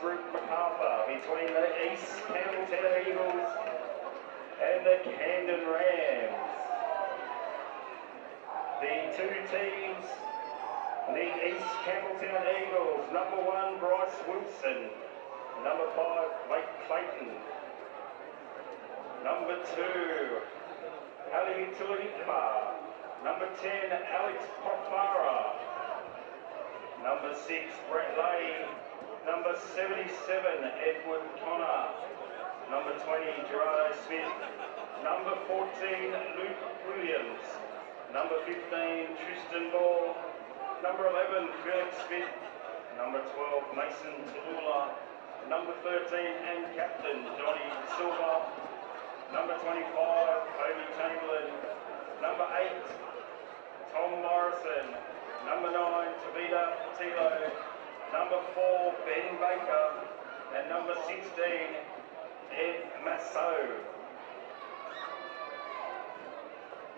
Group Macarthur between the East Campbelltown Eagles and the Camden Rams. The two teams, the East Campbelltown Eagles, number 1 Bryce Wilson, number 5 Blake Clayton, number 2 Ali Tulipa, number 10 Alex Pofara, number 6 Brett Lay, number 77 Edward Connor, number 20 Gerardo Smith, number 14 Luke Williams, number 15 Tristan Ball, number 11 Felix Smith, number 12 Mason Talula, number 13 and captain Johnny Silva, number 25 Toby Chamberlain, number 8 Tom Morrison, number 9 Tabita Tilo, number 4 Ben Baker, and number 16 Ed Masso.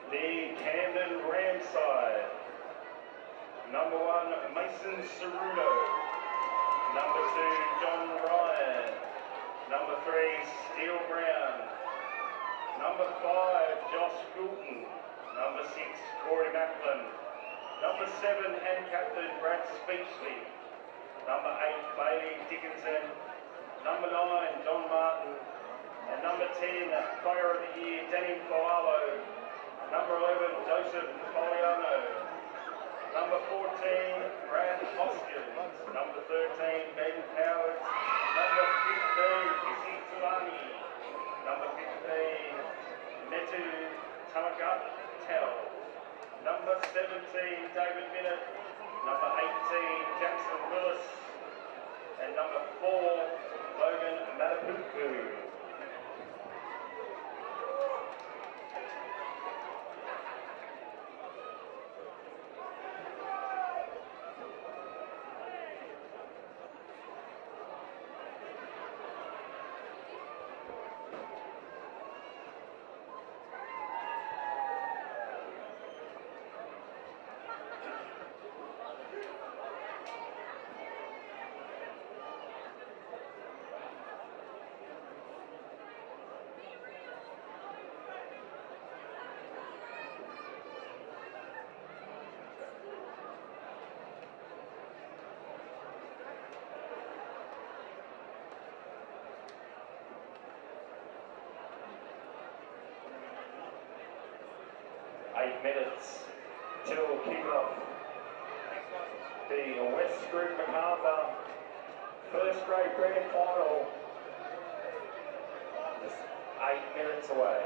The Camden Rams side, number 1 Mason Cerudo, number 2 John Ryan, number 3 Steele Brown, number 5 Josh Goulton, number 6 Corey Macklin, number 7 and captain Brad Speechley, number 8 Bailey Dickinson, number 9 John Martin, and number 10 player of the year Danny Coelho, number 11 Joseph Poliano, number 14 Brad Hoskins, number 13 Ben Howard, number 15 Kissy Tulani, number 15 Netu Tamagatel, number 17 David Minnett, number 18 Jackson Willis, and number 4 Logan Matapuku. Minutes till kick-off. The West Group Macarthur first grade grand final, just 8 minutes away.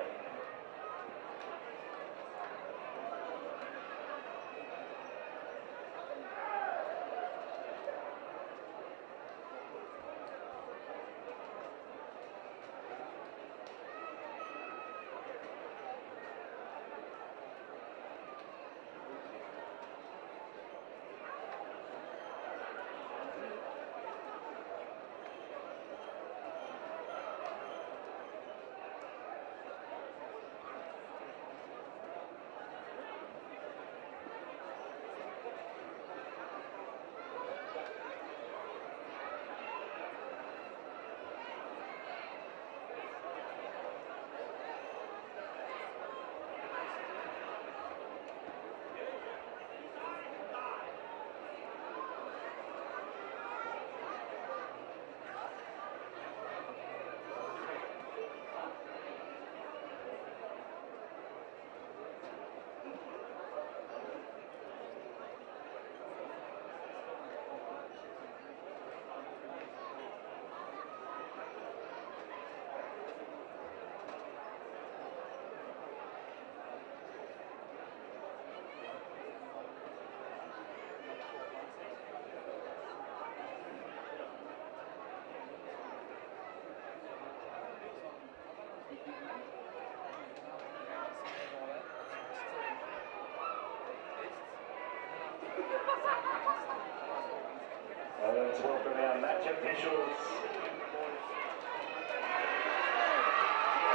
Let's welcome our match officials.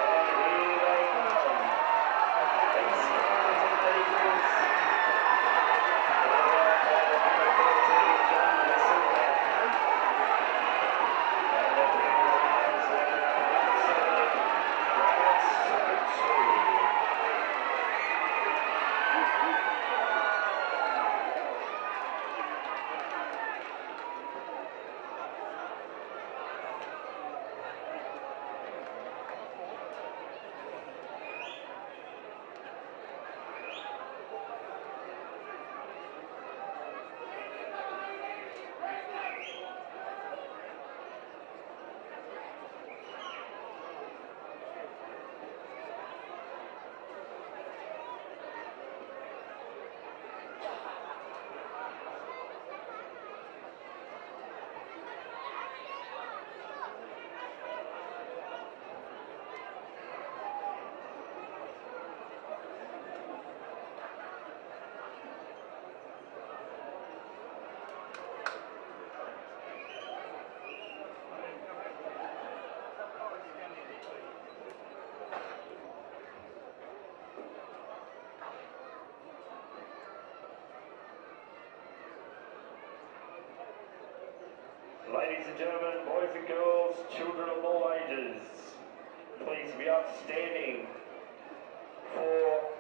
And here they come. East Campbelltown Eagles. Led by the number 13, John Silver. Ladies and gentlemen, boys and girls, children of all ages, please be upstanding for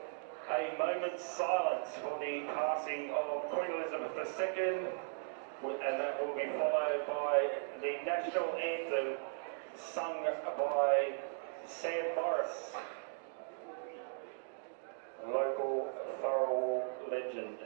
a moment's silence for the passing of Queen Elizabeth II, and that will be followed by the national anthem sung by Sam Morris, a local Thurrock legend.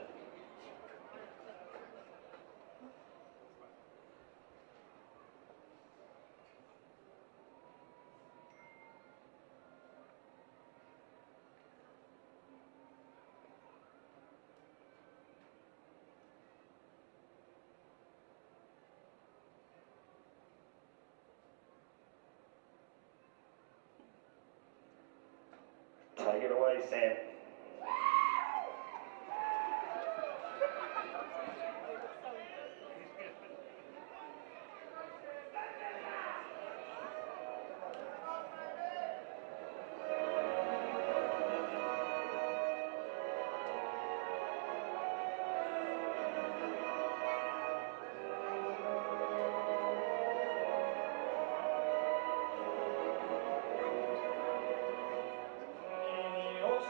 Take it away, Sam.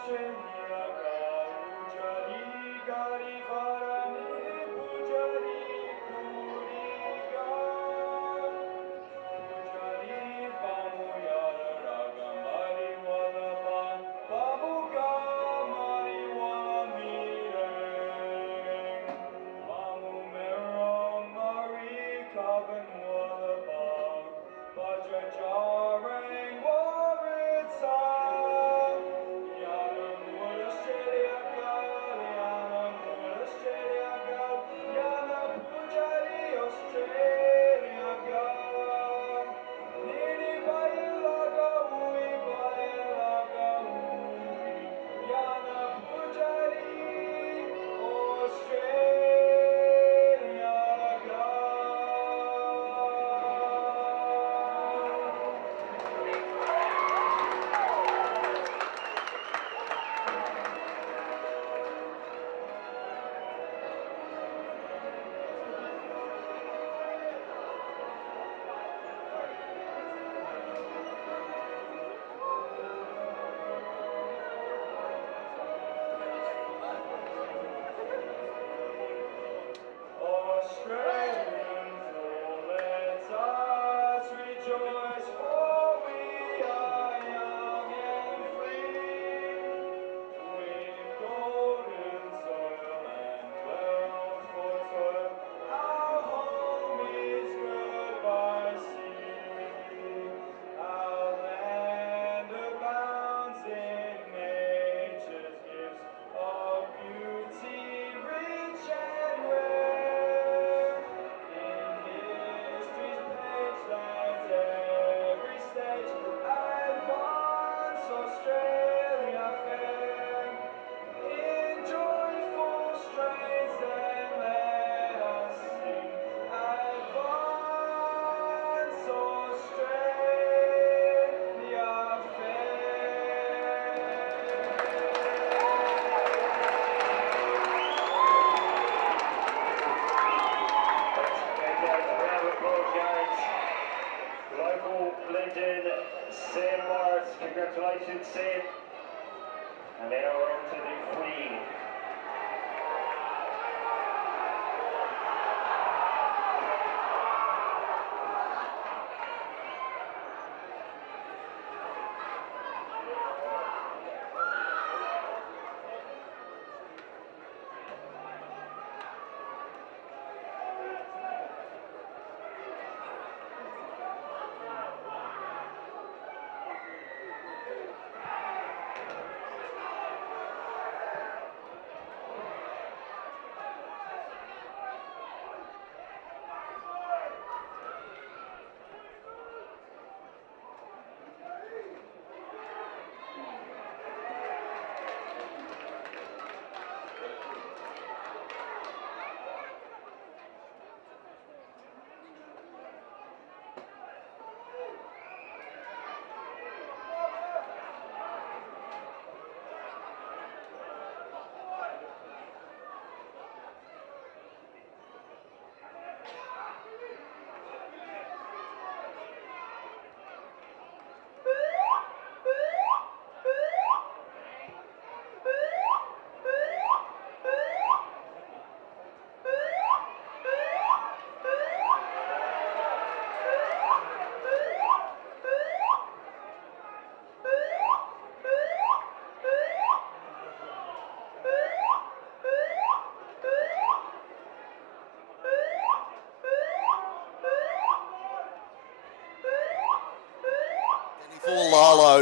Australia.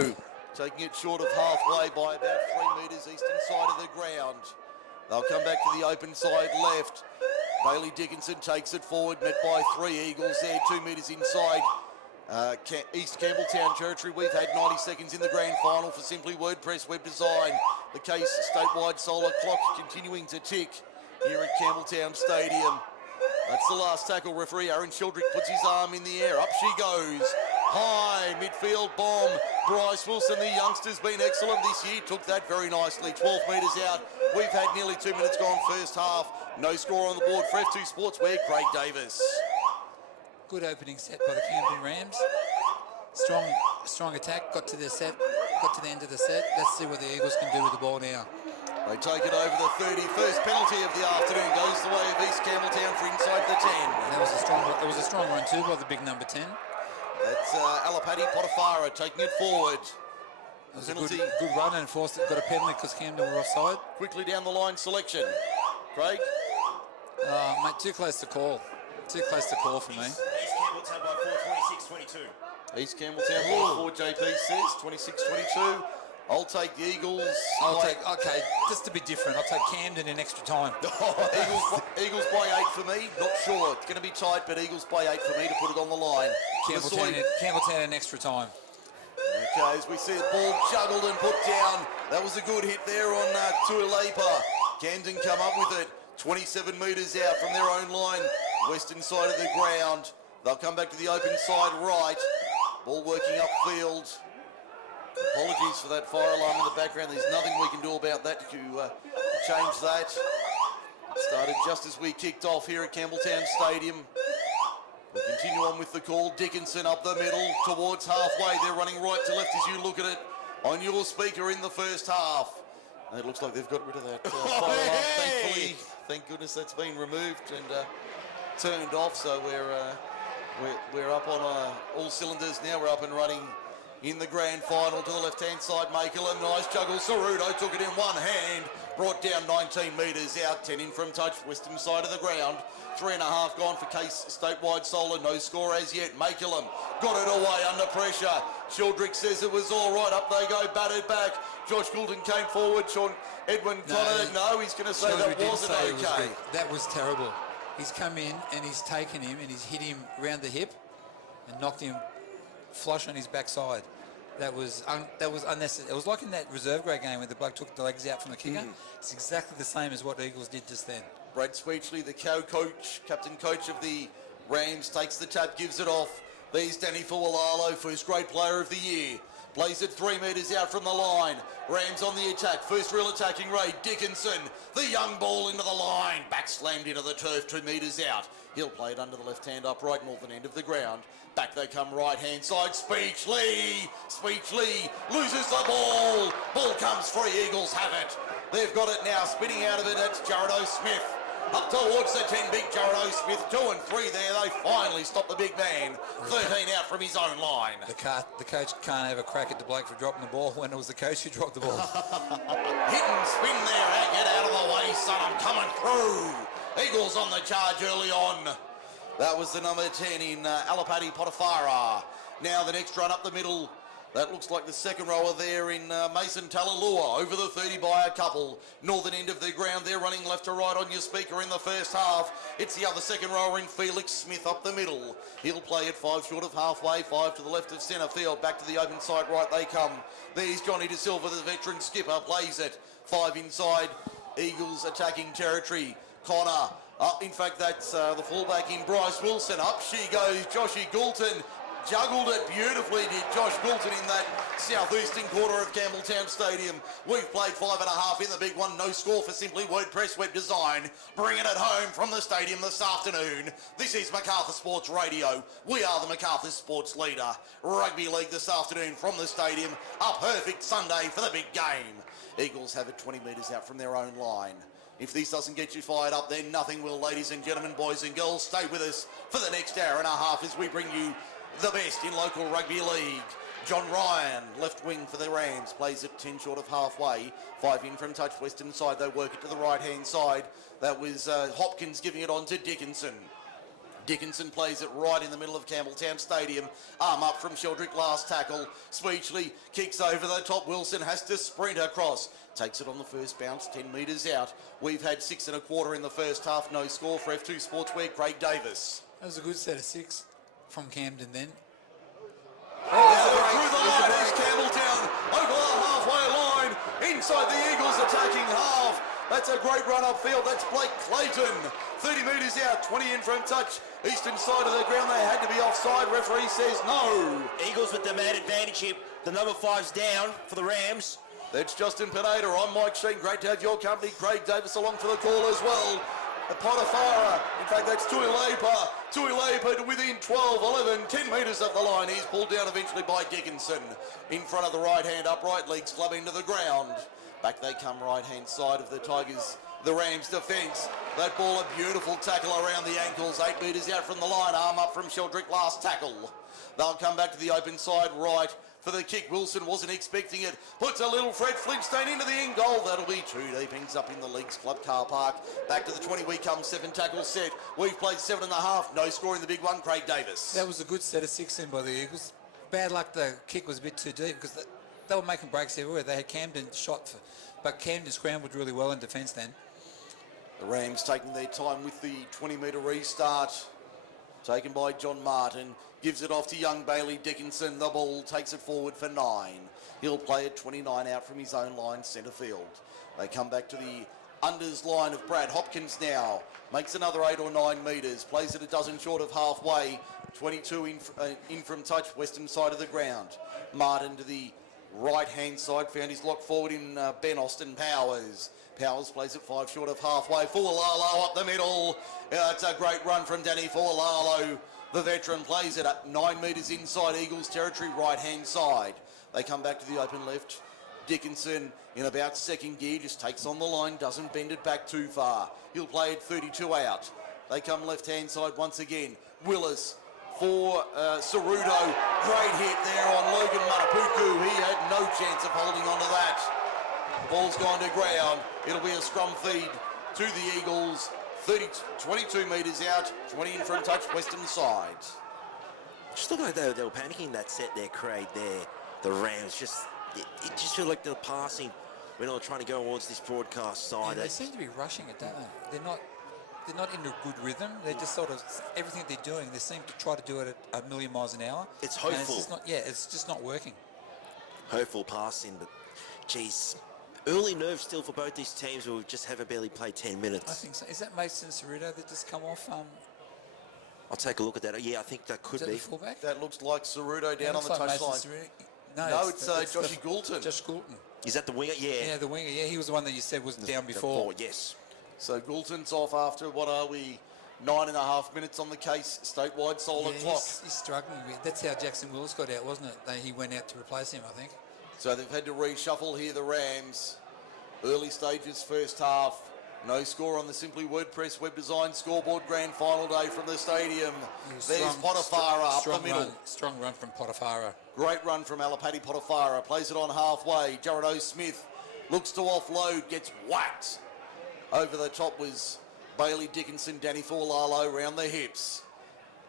go. Taking it short of halfway by about 3 metres eastern side of the ground. They'll come back to the open side left. Bailey Dickinson takes it forward, met by 3 Eagles there, 2 metres inside. East Campbelltown territory. We've had 90 seconds in the grand final for Simply WordPress Web Design. The case statewide solar clock continuing to tick here at Campbelltown Stadium. That's the last tackle. Referee Aaron Sheldrick puts his arm in the air. Up she goes. High midfield bomb. Bryce Wilson, the youngster's been excellent this year. Took that very nicely. 12 metres out. We've had nearly 2 minutes gone first half. No score on the board for F2 Sportswear. Craig Davis. Good opening set by the Camden Rams. Strong attack. Got to the end of the set. Let's see what the Eagles can do with the ball now. They take it over the 30. First penalty of the afternoon goes the way of East Campbelltown for inside the 10. That was a strong run too by the big number 10. That's Alapati Potafara taking it forward. It was a good run and got a penalty because Camden were offside. Quickly down the line selection. Craig? Mate, too close to call. Too close to call for me. East Campbelltown by 4, 26-22. East Campbelltown by 4, JP says, 26-22. I'll take the Eagles. Okay, just to be different, I'll take Camden in extra time. Eagles by 8 for me. Not sure. It's going to be tight, but Eagles by 8 for me to put it on the line. Campbelltown in extra time. Okay, as we see the ball juggled and put down. That was a good hit there on Tuilepa. Camden come up with it. 27 metres out from their own line. Western side of the ground. They'll come back to the open side right. Ball working upfield. Apologies for that fire alarm in the background. There's nothing we can do about that to change that. Started just as we kicked off here at Campbelltown Stadium. We'll continue on with the call. Dickinson up the middle towards halfway. They're running right to left as you look at it on your speaker in the first half. And it looks like they've got rid of that fire alarm. Thankfully, thank goodness that's been removed and turned off. So we're up on all cylinders now. We're up and running in the grand final. To the left-hand side, Makerlin, nice juggle. Ceruto took it in one hand, brought down 19 metres out, 10 in from touch, western side of the ground. 3.5 gone for Case statewide solar, no score as yet. Makerlin got it away under pressure. Sheldrick says it was all right. Up they go, batted back. Josh Goulden came forward. Sean Edwin Connor, no, he's going to say that wasn't okay. That was terrible. He's come in and he's taken him and he's hit him round the hip and knocked him flush on his backside. That was unnecessary. It was like in that reserve grade game where the bloke took the legs out from the kicker. It's exactly the same as what the Eagles did just then. Brad Sweechley, the captain coach of the Rams, takes the tap, gives it off. There's Danny Fualalo, first grade player of the year. Plays it 3 metres out from the line. Rams on the attack. First real attacking raid. Dickinson, the young ball into the line. Back slammed into the turf 2 metres out. He'll play it under the left-hand upright, northern end of the ground. Back they come right-hand side. Speechley loses the ball. Ball comes free. Eagles have it. They've got it now. Spinning out of it. That's Jared O'Smith. Up towards the 10, big Jared O'Smith. 2 and 3 there. They finally stop the big man. 13 out from his own line. The coach can't have a crack at the bloke for dropping the ball when it was the coach who dropped the ball. Hit and spin there. Get out of the way, son. I'm coming through. Eagles on the charge early on. That was the number 10 in Alapati Potafara. Now the next run up the middle. That looks like the second rower there in Mason Talalua. Over the 30 by a couple. Northern end of the ground. They're running left to right on your speaker in the first half. It's the other second rower in Felix Smith up the middle. He'll play it 5 short of halfway. 5 to the left of centre field. Back to the open side right they come. There's Johnny De Silva, the veteran skipper. Plays it. 5 inside. Eagles attacking territory. Connor. In fact, that's the fullback in Bryce Wilson. Up she goes. Joshy Goulton juggled it beautifully, did Josh Goulton in that southeastern quarter of Campbelltown Stadium. We've played 5.5 in the big one. No score for Simply WordPress Web Design. Bringing it home from the stadium this afternoon. This is Macarthur Sports Radio. We are the Macarthur Sports leader. Rugby League this afternoon from the stadium. A perfect Sunday for the big game. Eagles have it 20 metres out from their own line. If this doesn't get you fired up, then nothing will, ladies and gentlemen, boys and girls. Stay with us for the next hour and a half as we bring you the best in local rugby league. John Ryan, left wing for the Rams, plays it 10 short of halfway. 5 in from touch, western side. They work it to the right-hand side. That was Hopkins giving it on to Dickinson. Dickinson plays it right in the middle of Campbelltown Stadium. Arm up from Sheldrick, last tackle. Speechley kicks over the top. Wilson has to sprint across. Takes it on the first bounce, 10 metres out. We've had 6 1/4 in the first half. No score for F2 Sportswear. Craig Davis. That was a good set of 6 from Camden then. Through the line is Campbelltown. Over the halfway line. Inside the Eagles attacking half. That's a great run upfield. That's Blake Clayton. 30 metres out, 20 in from touch. Eastern side of the ground. They had to be offside. Referee says no. Eagles with the man advantage here. The number 5's down for the Rams. That's Justin Pineda. I'm Mike Sheen. Great to have your company. Craig Davis along for the call as well. Potifara. In fact, that's Tuilepa. Tuilepa to within 12, 11, 10 metres of the line. He's pulled down eventually by Dickinson. In front of the right-hand upright, leagues club into the ground. Back they come right-hand side of the Tigers, the Rams defence. That ball, a beautiful tackle around the ankles. 8 metres out from the line. Arm up from Sheldrick, last tackle. They'll come back to the open side right for the kick. Wilson wasn't expecting it. Puts a little Fred Flintstone into the end goal. That'll be 2 deep. Ends up in the Leagues Club car park. Back to the 20 we come. 7 tackles set. We've played 7 1/2. No score in the big one. Craig Davis. That was a good set of 6 in by the Eagles. Bad luck the kick was a bit too deep because they were making breaks everywhere. They had Camden shot, but Camden scrambled really well in defence then. The Rams taking their time with the 20-metre restart. Taken by John Martin. Gives it off to young Bailey Dickinson. The ball takes it forward for 9. He'll play it 29 out from his own line, centre field. They come back to the unders line of Brad Hopkins now. Makes another 8 or 9 metres. Plays it a dozen short of halfway. 22 in from touch, western side of the ground. Martin to the right-hand side. Found his lock forward in Ben Austin Powers. Powers plays it 5 short of halfway. Fualalo up the middle. It's a great run from Danny Fualalo. The veteran plays it at 9 metres inside Eagles territory, right-hand side. They come back to the open left. Dickinson in about second gear, just takes on the line, doesn't bend it back too far. He'll play it 32 out. They come left-hand side once again. Willis for Cerudo. Great hit there on Logan Matapuku. He had no chance of holding on to that. Ball's gone to ground. It'll be a scrum feed to the Eagles. 22 metres out, 20 in from touch, western side. Just look like they were panicking that set there, Craig, there. The Rams, it just feel like they're passing when they're trying to go towards this broadcast side. Yeah, they seem to be rushing it, don't they? They're not in a good rhythm. They're just sort of, everything they're doing, they seem to try to do it at 1,000,000 miles an hour. It's hopeful. It's just not working. Hopeful passing, but geez. Early nerves still for both these teams who just haven't barely played 10 minutes. I think so. Is that Mason Cerudo that just come off? I'll take a look at that. Yeah, I think that could is that be. the fullback? That looks like Cerudo down on the touchline. No, it's Joshy Goulton. Josh Goulton. Is that the winger? Yeah. Yeah, the winger. Yeah, he was the one that you said was down before. Yes. So Goulton's off after, 9.5 minutes on the case, statewide solar clock. He's struggling. That's how Jackson Willis got out, wasn't it? He went out to replace him, I think. So they've had to reshuffle here, the Rams. Early stages, first half. No score on the Simply WordPress web design scoreboard. Grand final day from the stadium. There's Potifara up the middle. Strong run from Potifara. Great run from Alapati Potifara. Plays it on halfway. Jared O-Smith looks to offload, gets whacked. Over the top was Bailey Dickinson, Danny Fualalo round the hips.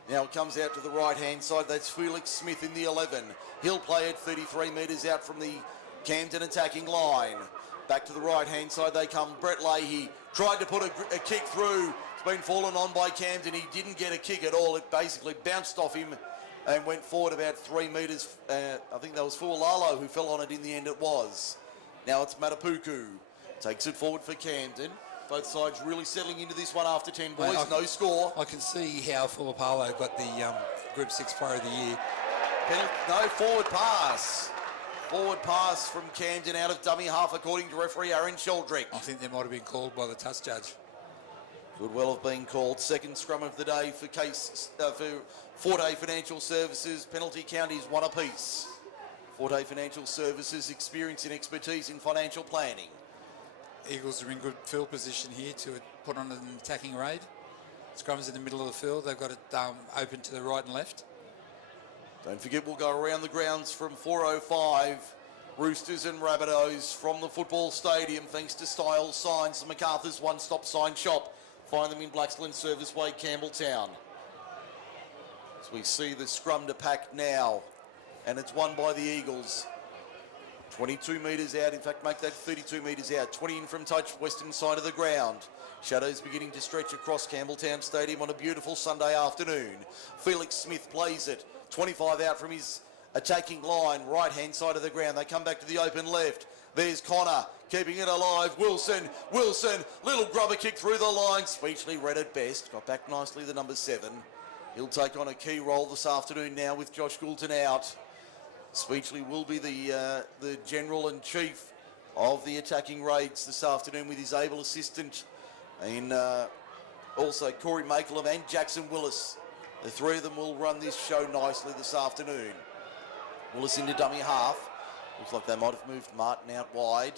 Now it comes out to the right-hand side. That's Felix Smith in the 11. He'll play it 33 metres out from the Camden attacking line. Back to the right-hand side they come. Brett Leahy tried to put a kick through. It's been fallen on by Camden. He didn't get a kick at all. It basically bounced off him and went forward about 3 metres. I think that was Fualalo who fell on it in the end. It was. Now it's Matapuku. Takes it forward for Camden. Both sides really settling into this one after 10 boys. No score. I can see how Fualalo got the Group 6 Player of the Year. No, forward pass. Forward pass from Camden out of dummy half, according to referee Aaron Sheldrick. I think that might have been called by the touch judge. Could well have been called. Second scrum of the day for Forte Financial Services. Penalty count is 1 apiece. Forte Financial Services, experience and expertise in financial planning. Eagles are in good field position here to put on an attacking raid. Scrum's in the middle of the field. They've got it open to the right and left. Don't forget, we'll go around the grounds from 4:05. Roosters and Rabbitohs from the football stadium, thanks to Style Signs, the Macarthur's one-stop sign shop. Find them in Blacksland Service Way, Campbelltown. As we see the scrum to pack now, and it's won by the Eagles. 22 metres out, in fact, make that 32 metres out. 20 in from touch, western side of the ground. Shadows beginning to stretch across Campbelltown Stadium on a beautiful Sunday afternoon. Felix Smith plays it. 25 out from his attacking line, right-hand side of the ground. They come back to the open left. There's Connor, keeping it alive. Wilson, little grubber kick through the line. Speechly read at best. Got back nicely, the number 7. He'll take on a key role this afternoon now with Josh Goulton out. Speechley will be the general and chief of the attacking raids this afternoon with his able assistant and also Corey Makelum and Jackson Willis. The three of them will run this show nicely this afternoon. Willis into dummy half. Looks like they might have moved Martin out wide.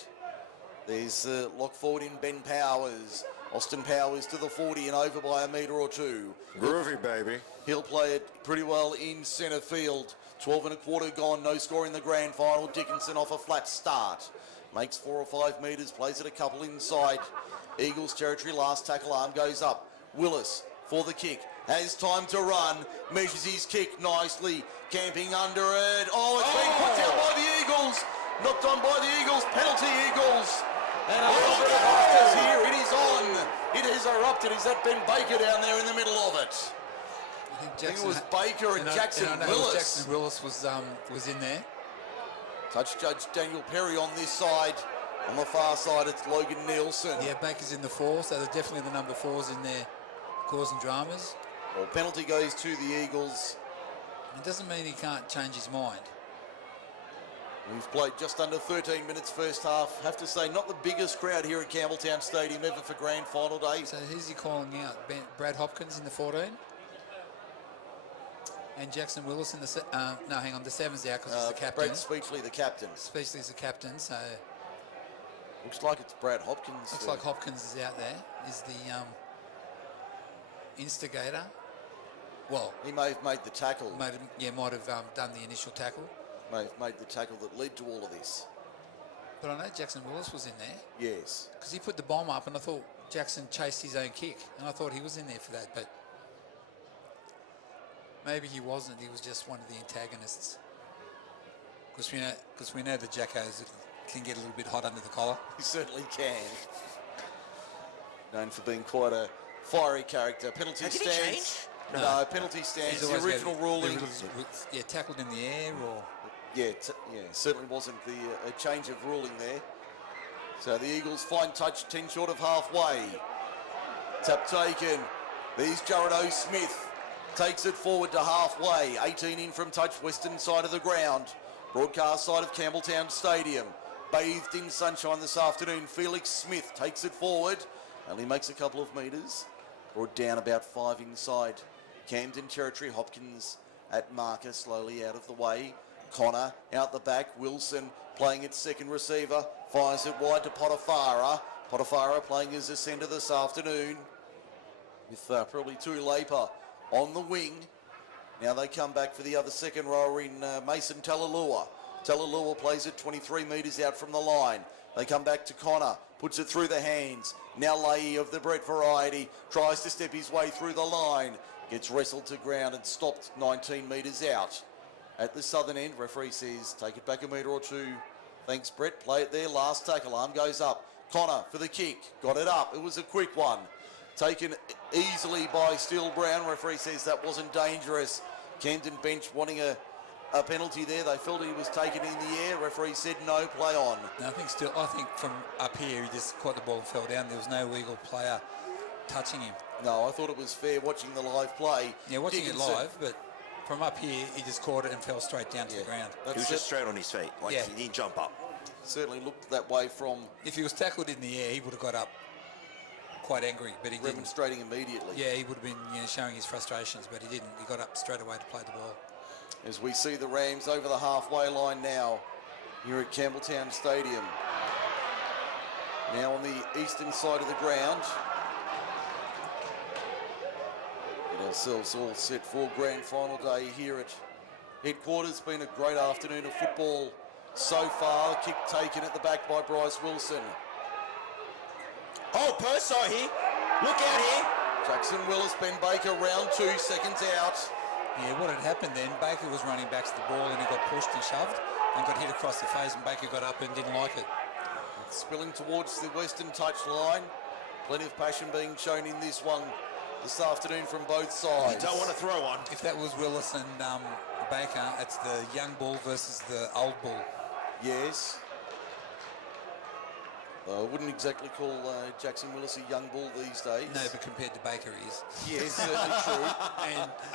There's lock forward in Ben Powers. Austin Powers to the 40 and over by a metre or two. Groovy, baby. He'll play it pretty well in centre field. 12 and a quarter gone, no score in the grand final. Dickinson off a flat start. Makes 4 or 5 metres, plays it a couple inside. Eagles territory, last tackle arm goes up. Willis for the kick, has time to run, measures his kick nicely, camping under it. Oh, it's been put down by the Eagles. Knocked on by the Eagles, penalty Eagles. And a little bit of hostess here, it is on. It has erupted. Is that Ben Baker down there in the middle of it? I think it was Baker and Jackson Willis. Jackson Willis was in there. Touch Judge Daniel Perry on this side. On the far side, it's Logan Nielsen. Yeah, Baker's in the 4, so they're definitely the number 4s in there causing dramas. Well, penalty goes to the Eagles. It doesn't mean he can't change his mind. We've played just under 13 minutes first half. Have to say, not the biggest crowd here at Campbelltown Stadium ever for grand final day. So who's he calling out? Brad Hopkins in the 14? And Jackson Willis in the... no, hang on, the 7's out because he's the captain. Brad Speechley, the captain. Speechley's the captain, so... Looks like it's Brad Hopkins. Looks like Hopkins is out there. Is the instigator. Well... He may have made the tackle. Might have done the initial tackle. May have made the tackle that led to all of this. But I know Jackson Willis was in there. Yes. Because he put the bomb up and I thought Jackson chased his own kick. And I thought he was in there for that, but... Maybe he wasn't. He was just one of the antagonists. Because we know the Jackos can get a little bit hot under the collar. He certainly can. Known for being quite a fiery character. Penalty stands. No, penalty stands. The original ruling. Tackled in the air or... Yeah, certainly wasn't a change of ruling there. So the Eagles fine touch, 10 short of halfway. Tap taken. There's Jared O'Smith. Takes it forward to halfway. 18 in from touch, western side of the ground. Broadcast side of Campbelltown Stadium. Bathed in sunshine this afternoon. Felix Smith takes it forward. Only makes a couple of metres. Brought down about 5 inside. Camden territory. Hopkins at marker, slowly out of the way. Connor out the back. Wilson playing at second receiver. Fires it wide to Potafara. Potafara playing as a centre this afternoon. With probably Tuilepa on the wing. Now they come back for the other second rower in Mason Talalua. Talalua plays it 23 metres out from the line. They come back to Connor. Puts it through the hands. Now Leahy of the Brett variety. Tries to step his way through the line. Gets wrestled to ground and stopped 19 metres out. At the southern end, referee says, take it back a metre or two. Thanks, Brett. Play it there. Last tackle. Arm goes up. Connor for the kick. Got it up. It was a quick one. Taken easily by Steele Brown. Referee says that wasn't dangerous. Camden bench wanting a penalty there. They felt he was taken in the air. Referee said no, play on. No, I think from up here he just caught the ball and fell down. There was no Eagle player touching him. No, I thought it was fair watching the live play. Yeah, watching Dickinson. It live, but from up here he just caught it and fell straight down to the ground. He was just straight on his feet, he didn't jump up. Certainly looked that way from... If he was tackled in the air, he would have got up quite angry, but he demonstrating immediately. Yeah, he would have been showing his frustrations, but he didn't. He got up straight away to play the ball. As we see the Rams over the halfway line now here at Campbelltown Stadium. Now on the eastern side of the ground. Get ourselves all set for grand final day here at headquarters. Been a great afternoon of football so far. The kick taken at the back by Bryce Wilson. Oh, Purso here. Look out here. Jackson Willis, Ben Baker, round 2, seconds out. Yeah, what had happened then, Baker was running back to the ball and he got pushed and shoved and got hit across the face, and Baker got up and didn't like it. Spilling towards the western touchline. Plenty of passion being shown in this one this afternoon from both sides. You don't want to throw one. If that was Willis and Baker, it's the young bull versus the old bull. Yes. I wouldn't exactly call Jackson Willis a young bull these days. No, but compared to Baker, he is. Yes, certainly true.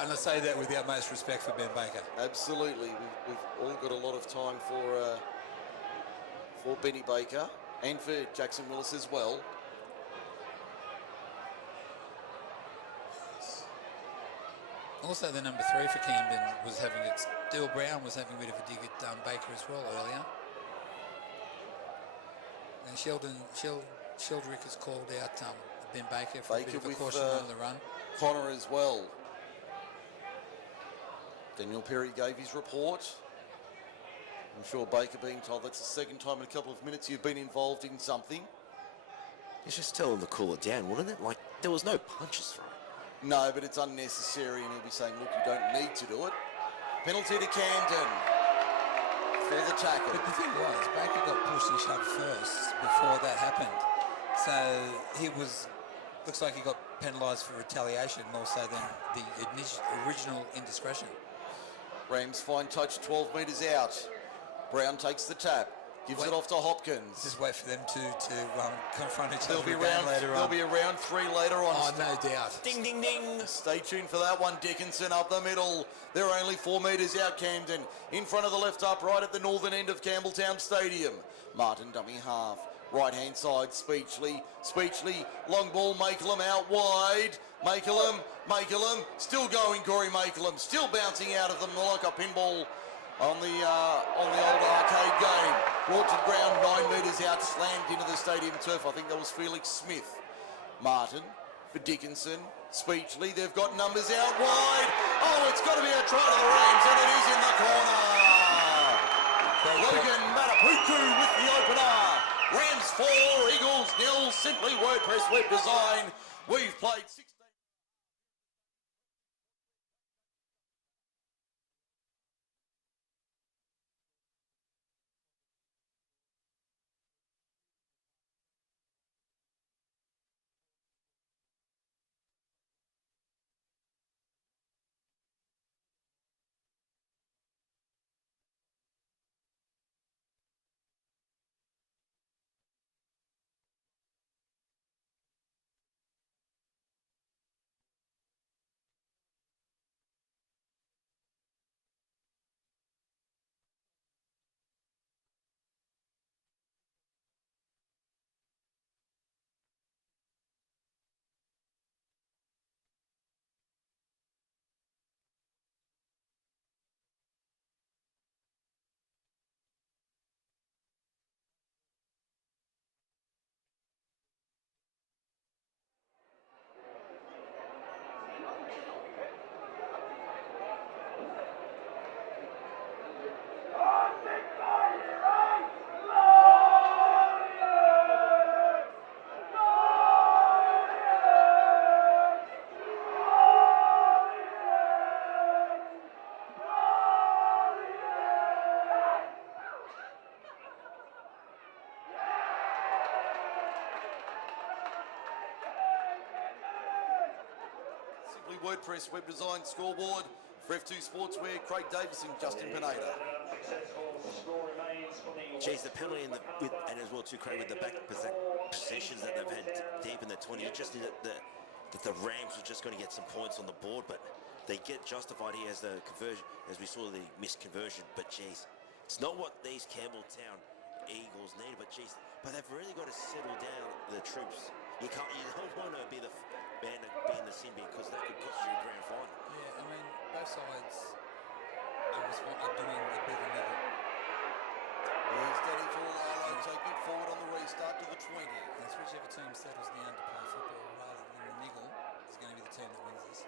And I say that with the utmost respect for Ben Baker. Absolutely. We've all got a lot of time for Benny Baker and for Jackson Willis as well. Also, the number 3 for Camden was having it. Dill Brown was having a bit of a dig at Baker as well earlier. And Sheldrick has called out Ben Baker for a bit of a caution on the run. Connor as well. Daniel Perry gave his report. I'm sure Baker being told that's the second time in a couple of minutes you've been involved in something. It's just tell him to cool it down, wouldn't it? Like, there was no punches thrown. No, but it's unnecessary, and he'll be saying, look, you don't need to do it. Penalty to Camden for the tackle. But the thing was, Baker got pushed and shoved first before that happened. So he looks like he got penalised for retaliation more so than the original indiscretion. Rams fine touch 12 metres out. Brown takes the tap. Gives it off to Hopkins. Just wait for them to confront each There'll other be again later on. There'll be a round 3 later on. Oh, no doubt. Ding, ding, ding. Stay tuned for that one. Dickinson up the middle. They're only 4 metres out, Camden. In front of the left upright at the northern end of Campbelltown Stadium. Martin dummy half. Right-hand side, Speechley. Speechley, long ball, Makelum out wide. Makelum, still going, Corey Makelum. Still bouncing out of them like a pinball on the old arcade game. Brought to the ground 9 metres out, slammed into the stadium turf. I think that was Felix Smith. Martin for Dickinson. Speechley, they've got numbers out wide. Oh, it's got to be a try to the Rams, and it is in the corner. Logan Matapuku with the opener. Rams 4, Eagles 0. Simply WordPress web design. We've played 16. WordPress web design scoreboard for F2 Sportswear, Craig Davison, Justin Pineda. Geez, the penalty and as well too, Craig, with the back possessions that they've had deep in the 20, it just knew that the Rams were just going to get some points on the board, but they get justified here as the conversion, as we saw the missed conversion. But geez, it's not what these Campbelltown Eagles need, but geez, but they've really got to settle down the troops. You don't want to be the man to be in the sin because that could cost you a grand final. Yeah, I mean, both sides are doing a bit of niggle. He's steady for Lalo, take it forward on the restart to the 20. That's whichever team settles down to play football rather than the niggle is going to be the team that wins this.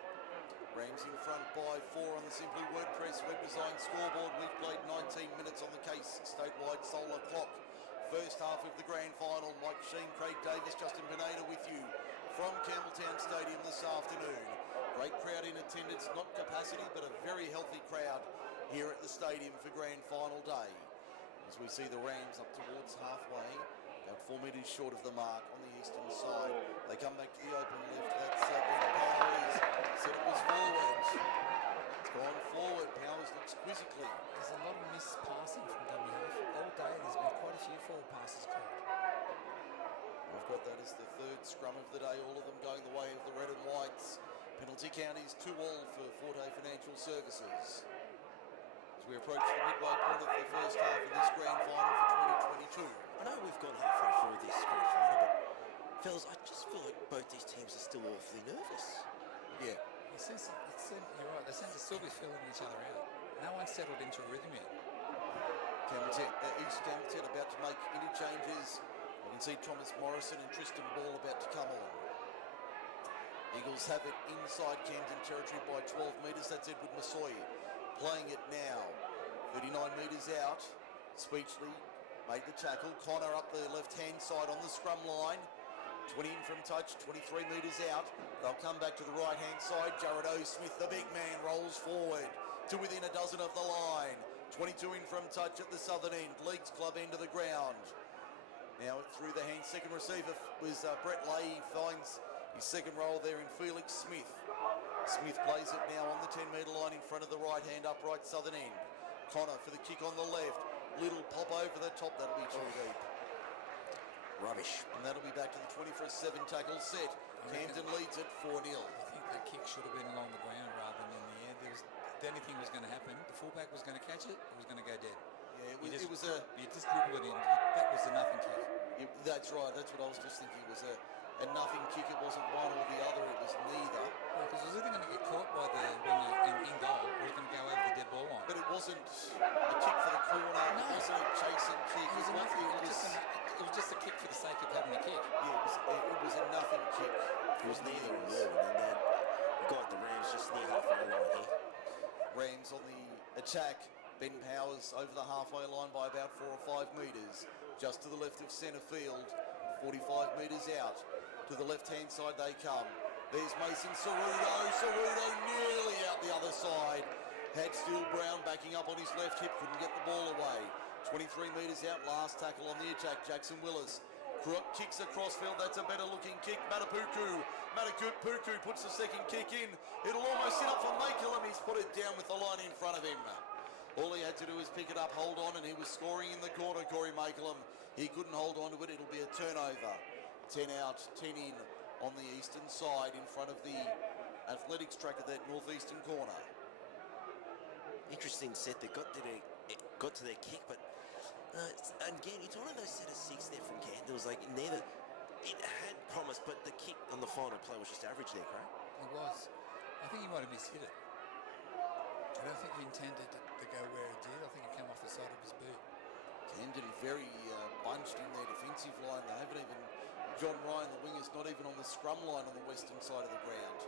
Rams in front by 4 on the Simply WordPress web design scoreboard. We've played 19 minutes on the Case statewide solar clock. First half of the grand final. Mike Sheen, Craig Davis, Justin Pineda with you from Campbelltown Stadium this afternoon. Great crowd in attendance, not capacity, but a very healthy crowd here at the stadium for grand final day. As we see the Rams up towards halfway, about 4 metres short of the mark on the eastern side. They come back to the open left. That's Ben Powers. Said it was forward. It's gone forward. Powers looks quizzically. There's a lot of missed passing from dummy half. All day there's been quite a few forward passes called. We've got that as the third scrum of the day, all of them going the way of the red and whites. Penalty count is 2-2 for Forte Financial Services. As we approach the midway point of the first half of this grand final for 2022. I know we've gone halfway through this grand final, but fellas, I just feel like both these teams are still awfully nervous. Yeah. You're right, they seem to still be filling each other out. No one's settled into a rhythm yet. East Campbelltown about to make interchanges. You can see Thomas Morrison and Tristan Ball about to come on. Eagles have it inside Camden territory by 12 metres. That's Edward Massoy playing it now. 39 metres out. Speechley made the tackle. Connor up the left-hand side on the scrum line. 20 in from touch, 23 metres out. They'll come back to the right-hand side. Jared O-Smith, the big man, rolls forward to within a dozen of the line. 22 in from touch at the southern end. Leagues club end of the ground. Now through the hand, second receiver was Brett Leahy, finds his second roll there in Felix Smith. Smith plays it now on the 10-metre line in front of the right-hand upright southern end. Connor for the kick on the left. Little pop over the top, that'll be too deep. Rubbish. And that'll be back to the 20 for a 7 tackle set. Camden leads it 4-0. I think that kick should have been along the ground rather than in the air. The only thing was going to happen, the fullback was going to catch it, it was going to go dead. Yeah, You just dribble it in. That was a nothing kick. That's right, that's what I was just thinking. It was a nothing kick. It wasn't one or the other, it was neither. Because it was either going to get caught by the winger in goal or it was going to go over the dead ball line. But it wasn't a kick for the corner, it wasn't a chasing kick. It was just a kick for the sake of having a kick. Yeah, it was a nothing kick. It was neither and more. And then we got the Rams just near halfway line here. Rams on the attack. Ben Powers over the halfway line by about 4 or 5 metres. Just to the left of centre field. 45 metres out. To the left-hand side they come. There's Mason Cerudo. Cerudo nearly out the other side. Had Steele Brown backing up on his left hip. Couldn't get the ball away. 23 metres out. Last tackle on the attack. Jackson Willis. Kicks across field. That's a better looking kick. Matapuku puts the second kick in. It'll almost sit up for Makelum. He's put it down with the line in front of him. All he had to do was pick it up, hold on, and he was scoring in the corner, Corey Makelum. He couldn't hold on to it. It'll be a turnover. 10 out, 10 in on the eastern side in front of the athletics track at that northeastern corner. Interesting set. They got to their kick, but again, it's one of those set of 6 there from Camden. It was like neither. It had promise, but the kick on the final play was just average there, Craig. It was. I think he might have mishit it. I don't think he intended to go where it did. I think it came off the side of his boot. Camden very bunched in their defensive line. They haven't even, John Ryan, the winger's not even on the scrum line on the western side of the ground.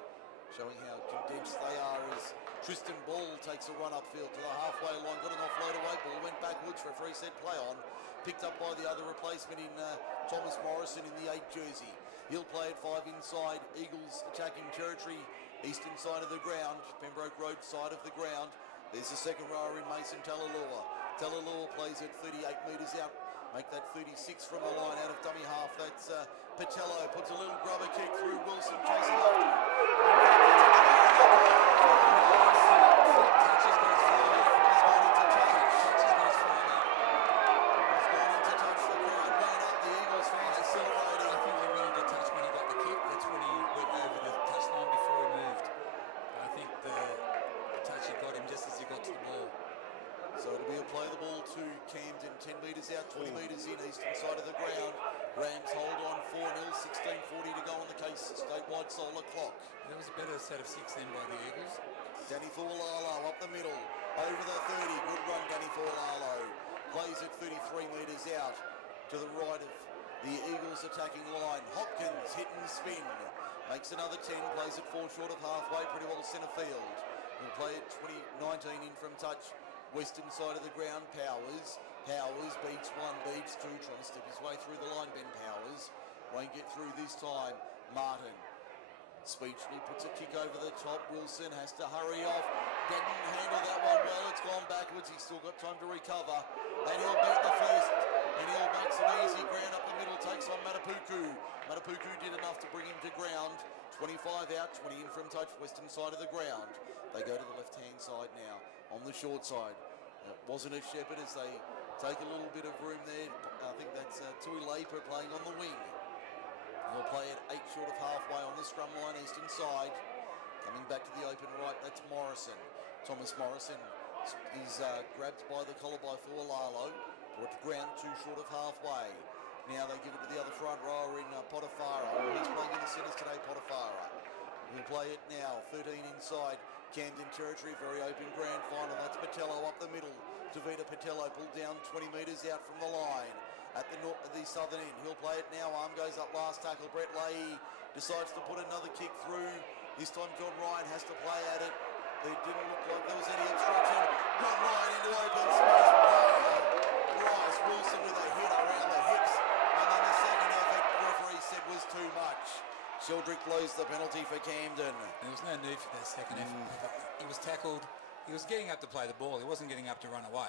Showing how condensed they are as Tristan Ball takes a run upfield to the halfway line, got an offload away, ball went backwards, referee said play on. Picked up by the other replacement in Thomas Morrison in the 8 jersey. He'll play at 5 inside, Eagles attacking territory, eastern side of the ground, Pembroke Road side of the ground. There's the second rower in Mason Talalua. Talalua plays at 38 metres out. Make that 36 from the line out of dummy half. That's Patello. Puts a little grubber kick through. Wilson chasing after him. Touches goes forward. He's gone into touch. He's gone into touch. The crowd went up. The Eagles fans are celebrating. I think he went into touch when he got the kick. That's when he went over the touchline before he moved. I think the touch he got him just as he got to the ball. So it'll be a play the ball to Camden, 10 metres out, 20 metres in, eastern side of the ground. Rams hold on 4-0, 16:40 to go on the case statewide solar clock. That was a better set of 6 then by the Eagles. Danny Fualalo up the middle, over the 30, good run Danny Fualalo. Plays at 33 metres out to the right of the Eagles attacking line. Hopkins hit and spin, makes another 10, plays at 4 short of halfway, pretty well centre field. He'll play at 19 in from touch. Western side of the ground, Powers beats 1, beats 2, trying to step his way through the line, Ben Powers. Won't get through this time. Martin. Speechley puts a kick over the top. Wilson has to hurry off. Didn't handle that one well. It's gone backwards. He's still got time to recover. And he'll beat the first. And he'll make some easy ground up the middle. Takes on Matapuku. Matapuku did enough to bring him to ground. 25 out, 20 in from touch. Western side of the ground. They go to the left-hand side now. On the short side. It wasn't a Shepherd as they take a little bit of room there. I think that's Tui Laper playing on the wing. He'll play it 8 short of halfway on the scrum line, eastern side. Coming back to the open right, that's Morrison. Thomas Morrison is grabbed by the collar by Fualalo. Brought to ground 2 short of halfway. Now they give it to the other front rower in Potafara. He's playing in the centres today, Potafara. He'll play it now, 13 inside. Camden territory, very open grand final. That's Patello up the middle. Davida Patello pulled down 20 metres out from the line. At the southern end, he'll play it now. Arm goes up, last tackle. Brett Leahy decides to put another kick through. This time John Ryan has to play at it. It didn't look like there was any obstruction. John Ryan into open space. Wow. Bryce Wilson with a hit around the hips. And then the second effort, referee said was too much. Sheldrick blows the penalty for Camden. There was no need for that second effort. He was tackled. He was getting up to play the ball. He wasn't getting up to run away.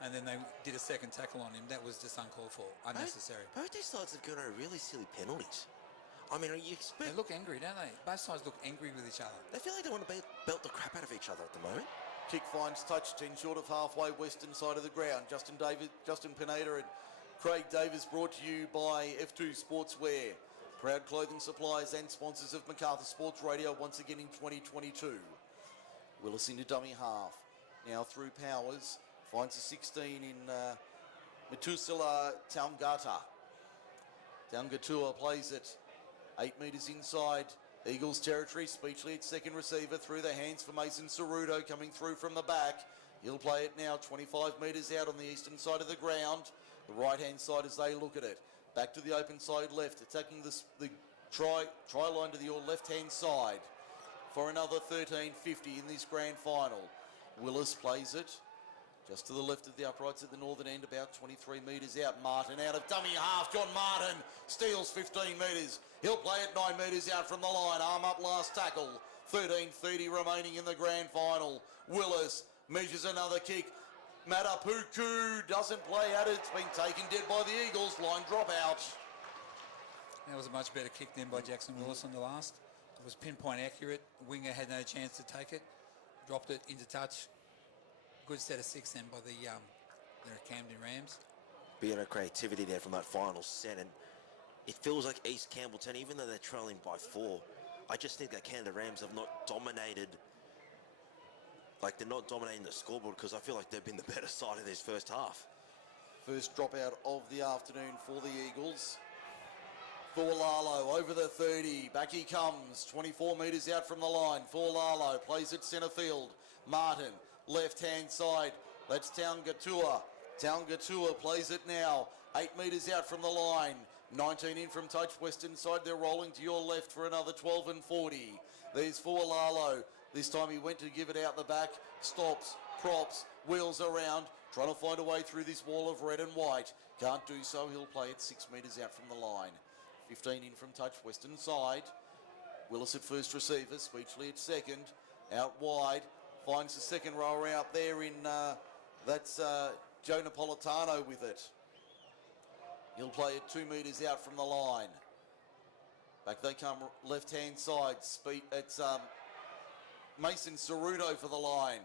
And then they did a second tackle on him. That was just uncalled for, unnecessary. Both these sides have got really silly penalties. I mean, you expect... They look angry, don't they? Both sides look angry with each other. They feel like they want to belt the crap out of each other at the moment. Kick finds touch, 10 short of halfway, western side of the ground. Justin Pineda and Craig Davis brought to you by F2 Sportswear. Proud clothing suppliers and sponsors of Macarthur Sports Radio once again in 2022. Willis into dummy half. Now through Powers. Finds a 16 in Metusila Taungata. Taungatua plays it 8 metres inside Eagles territory. Speechley at second receiver through the hands for Mason Ceruto coming through from the back. He'll play it now 25 metres out on the eastern side of the ground. The right hand side as they look at it. Back to the open side left, attacking the try line to your left hand side for another 13.50 in this grand final. Willis plays it. Just to the left of the uprights at the northern end, about 23 metres out. Martin out of dummy half. John Martin steals 15 metres. He'll play it 9 metres out from the line. Arm up, last tackle. 13.30 remaining in the grand final. Willis measures another kick. Matapuku doesn't play at it. It's been taken dead by the Eagles. Line drop out. That was a much better kick than by Jackson Willis on the last. It was pinpoint accurate. Winger had no chance to take it. Dropped it into touch. Good set of 6 then by the Camden Rams. Being a creativity there from that final set, and it feels like East Campbelltown, even though they're trailing by 4, I just think that Camden Rams have not dominated. Like, they're not dominating the scoreboard because I feel like they've been the better side of this first half. First dropout of the afternoon for the Eagles. Fualalo over the 30. Back he comes. 24 metres out from the line. Fualalo plays it centre field. Martin, left-hand side. That's Taungatua. Taungatua plays it now. 8 metres out from the line. 19 in from touch. Western side. They're rolling to your left for another 12 and 40. There's Fualalo. This time he went to give it out the back. Stops. Props. Wheels around. Trying to find a way through this wall of red and white. Can't do so. He'll play it 6 metres out from the line. 15 in from touch. Western side. Willis at first receiver. Speechley at second. Out wide. Finds the second rower out there in, that's Joe Napolitano with it. He'll play it 2 metres out from the line. Back they come left-hand side. It's Mason Ceruto for the line.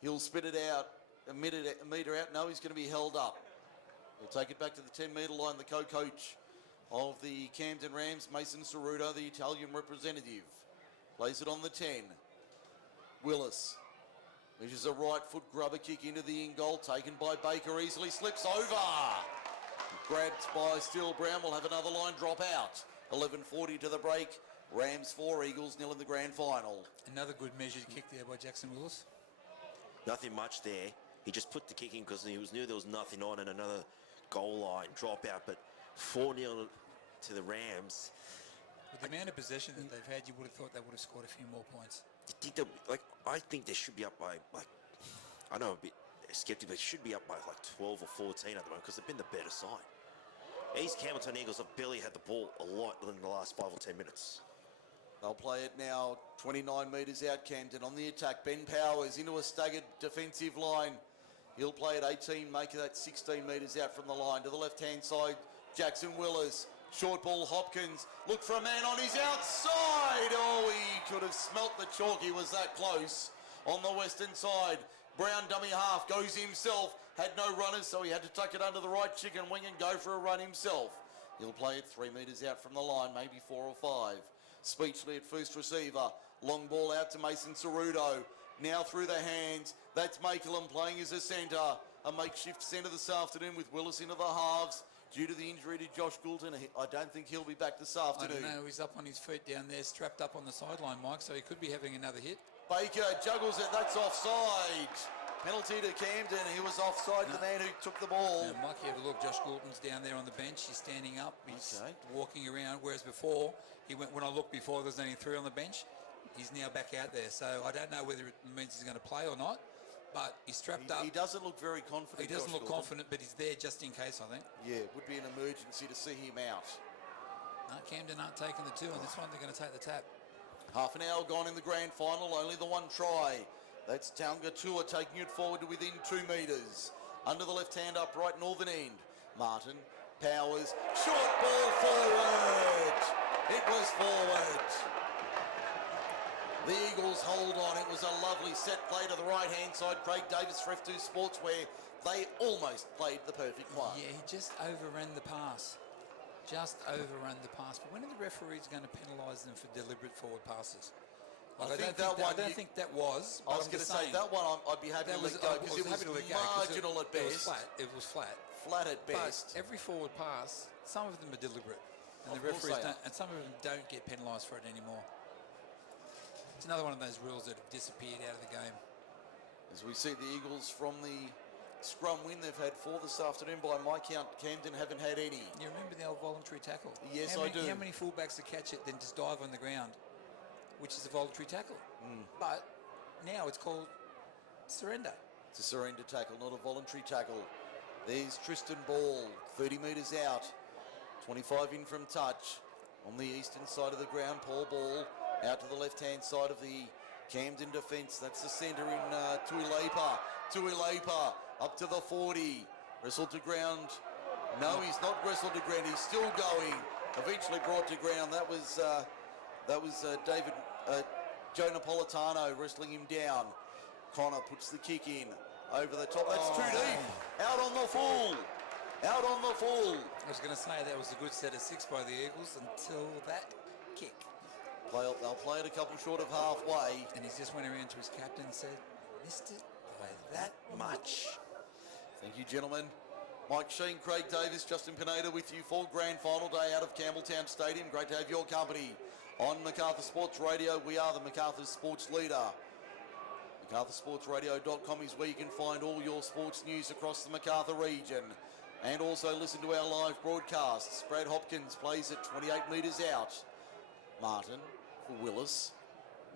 He'll spit it out, a metre out. No, he's going to be held up. We'll take it back to the 10-metre line. The co-coach of the Camden Rams, Mason Ceruto, the Italian representative. Plays it on the 10. Willis. Measures a right foot grubber kick into the in goal. Taken by Baker. Easily slips over. Grabbed by Steele Brown. Will have another line drop out. 11:40 to the break. Rams 4, Eagles 0 in the grand final. Another good measured kick there by Jackson Willis. Nothing much there. He just put the kick in because he knew there was nothing on, and another goal line drop out. But 4-0 to the Rams. With the amount of possession that they've had, you would have thought they would have scored a few more points. I think they should be up by, I know I'm a bit skeptical, but they should be up by 12 or 14 at the moment because they've been the better side. East Campbelltown Eagles have barely had the ball a lot in the last 5 or 10 minutes. They'll play it now, 29 metres out, Camden on the attack. Ben Powers into a staggered defensive line. He'll play at 18, make that 16 metres out from the line. To the left-hand side, Jackson Willis. Short ball, Hopkins. Look for a man on his outside. Oh, he could have smelt the chalk. He was that close. On the western side, Brown dummy half goes himself. Had no runners, so he had to tuck it under the right chicken wing and go for a run himself. He'll play it 3 metres out from the line, maybe 4 or 5. Speechley at first receiver. Long ball out to Mason Cerudo. Now through the hands. That's Makelum playing as a centre. A makeshift centre this afternoon with Willis into the halves. Due to the injury to Josh Goulton, I don't think he'll be back this afternoon. I don't know. He's up on his feet down there, strapped up on the sideline, Mike, so he could be having another hit. Baker juggles it. That's offside. Penalty to Camden. He was offside, the man who took the ball. Now, Mike, you have a look. Josh Goulton's down there on the bench. He's standing up. He's walking around, whereas before, when I looked before, there was only 3 on the bench. He's now back out there. So I don't know whether it means he's going to play or not, but he's strapped up. He doesn't look very confident. He doesn't look confident, but he's there just in case, I think. Yeah, it would be an emergency to see him out. No, Camden aren't taking the 2 on this one. They're going to take the tap. Half an hour gone in the grand final, only the 1 try. That's Taunga Tua taking it forward to within 2 metres. Under the left-hand upright northern end. Martin, Powers, short ball forward. It was forward. The Eagles hold on. It was a lovely set play to the right-hand side. Craig Davis for F2 Sports, where they almost played the perfect one. Yeah, he just overran the pass. Just overrun the pass. But when are the referees going to penalise them for deliberate forward passes? Like, I don't think that was. I was going to say that one. I'd be happy to let go because it was marginal at best. It was flat. Flat at best. But every forward pass, some of them are deliberate, and the referees don't, and some of them don't get penalised for it anymore. It's another one of those rules that have disappeared out of the game. As we see the Eagles from the scrum win, they've had 4 this afternoon. By my count, Camden haven't had any. You remember the old voluntary tackle? Yes, I do. How many fullbacks to catch it, then just dive on the ground, which is a voluntary tackle. But now it's called surrender. It's a surrender tackle, not a voluntary tackle. There's Tristan Ball, 30 metres out, 25 in from touch. On the eastern side of the ground, Paul Ball out to the left-hand side of the Camden defence. That's the centre in Tuilepa. Tuilepa up to the 40. Wrestled to ground. No, he's not wrestled to ground. He's still going. Eventually brought to ground. That was David Joe Napolitano wrestling him down. Connor puts the kick in over the top. That's too deep. Out on the full. Out on the full. I was going to say that was a good set of 6 by the Eagles until that kick. They'll play it a couple short of halfway. And he just went around to his captain and said, missed it by that much. Thank you, gentlemen. Mike Sheen, Craig Davis, Justin Pineda with you for grand final day out of Campbelltown Stadium. Great to have your company on Macarthur Sports Radio. We are the Macarthur Sports Leader. MacarthurSportsRadio.com is where you can find all your sports news across the Macarthur region. And also listen to our live broadcasts. Brad Hopkins plays at 28 metres out. Martin for Willis.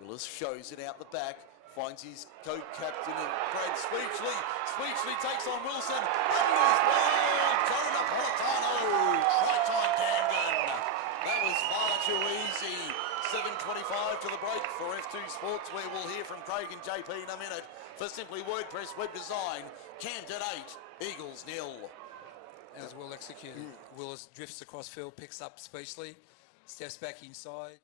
Willis shows it out the back. Finds his co-captain Brad Speechley. Speechley takes on Wilson. Under his ball. Joe Napolitano. Try time, Camden. That was far too easy. 7:25 to the break for F2 Sports, where we'll hear from Craig and JP in a minute. For Simply WordPress Web Design, Camden 8, Eagles 0. That was well executed. Willis drifts across field, picks up Speechley, steps back inside.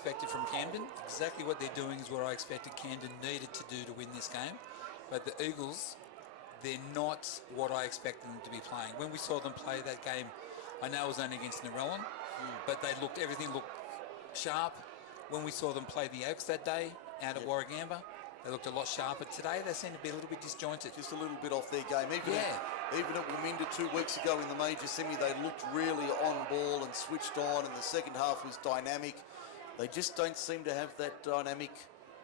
expected from Camden. Exactly what they're doing is what I expected Camden needed to do to win this game. But the Eagles, they're not what I expected them to be playing. When we saw them play that game, I know it was only against Narellan, but everything looked sharp. When we saw them play the Oaks that day out at Warragamba, they looked a lot sharper. Today they seem to be a little bit disjointed. Just a little bit off their game. Even at Waminda 2 weeks ago in the major semi, they looked really on ball and switched on, and the second half was dynamic. They just don't seem to have that dynamic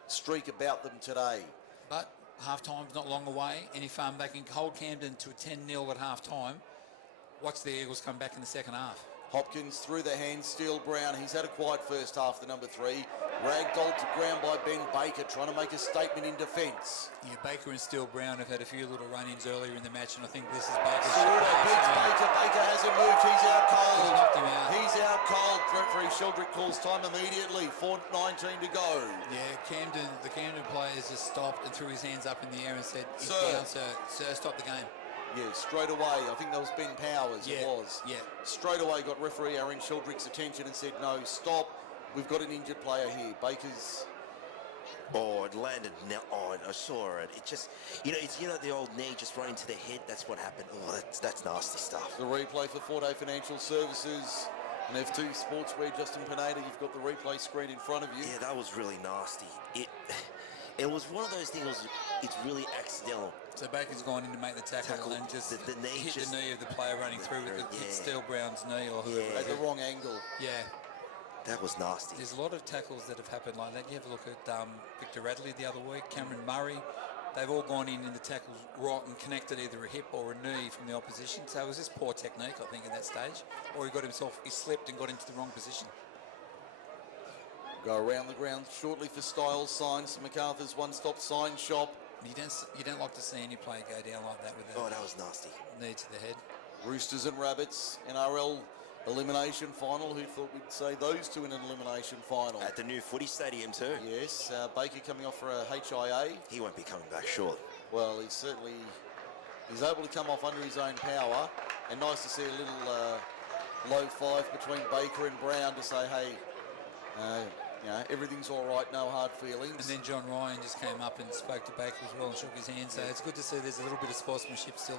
streak about them today. But half-time's not long away, and if they can hold Camden to a 10-0 at half-time, watch the Eagles come back in the second half. Hopkins through the hands, Steele Brown. He's had a quiet first half, the number 3. Ragdolled to ground by Ben Baker, trying to make a statement in defence. Yeah, Baker and Steele Brown have had a few little run-ins earlier in the match, and I think this is Baker Baker's beats Baker. Baker hasn't moved. He's out cold. He's knocked him out. He's out cold. Referee Sheldrick calls time immediately. 4:19 to go. Yeah, the Camden players just stopped and threw his hands up in the air and said, "It's Sir. down, sir. Sir, stop the game." Yeah, straight away. I think that was Ben Powers. Yeah, it was. yeah. Straight away got referee Aaron Sheldrick's attention and said, "No, stop. We've got an injured player here." Baker's. Oh, it landed. I saw it. It just, it's the old knee just running to the head. That's what happened. Oh, that's nasty stuff. The replay for Forte Financial Services and F2 Sportswear. Justin Pineda, you've got the replay screen in front of you. Yeah, that was really nasty. It was one of those things. It's really accidental. So Baker's gone in to make the tackle and just the knee hit just the knee of the player running through with yeah. Steele Brown's knee or whoever. At the wrong angle. Yeah. That was nasty. There's a lot of tackles that have happened like that. You have a look at Victor Radley the other week, Cameron Murray. They've all gone in the tackles right and connected either a hip or a knee from the opposition. So it was just poor technique, I think, at that stage. Or he slipped and got into the wrong position. Go around the ground shortly for Styles signs. Macarthur's one-stop sign shop. You don't like to see any player go down like that with that was nasty. Knee to the head. Roosters and Rabbits, NRL elimination final. Who thought we'd say those two in an elimination final? At the new footy stadium too. Yes, Baker coming off for a HIA. He won't be coming back, surely. Well, he's able to come off under his own power, and nice to see a little low five between Baker and Brown to say, hey, everything's all right, no hard feelings. And then John Ryan just came up and spoke to Baker as well and shook his hand. So it's good to see there's a little bit of sportsmanship still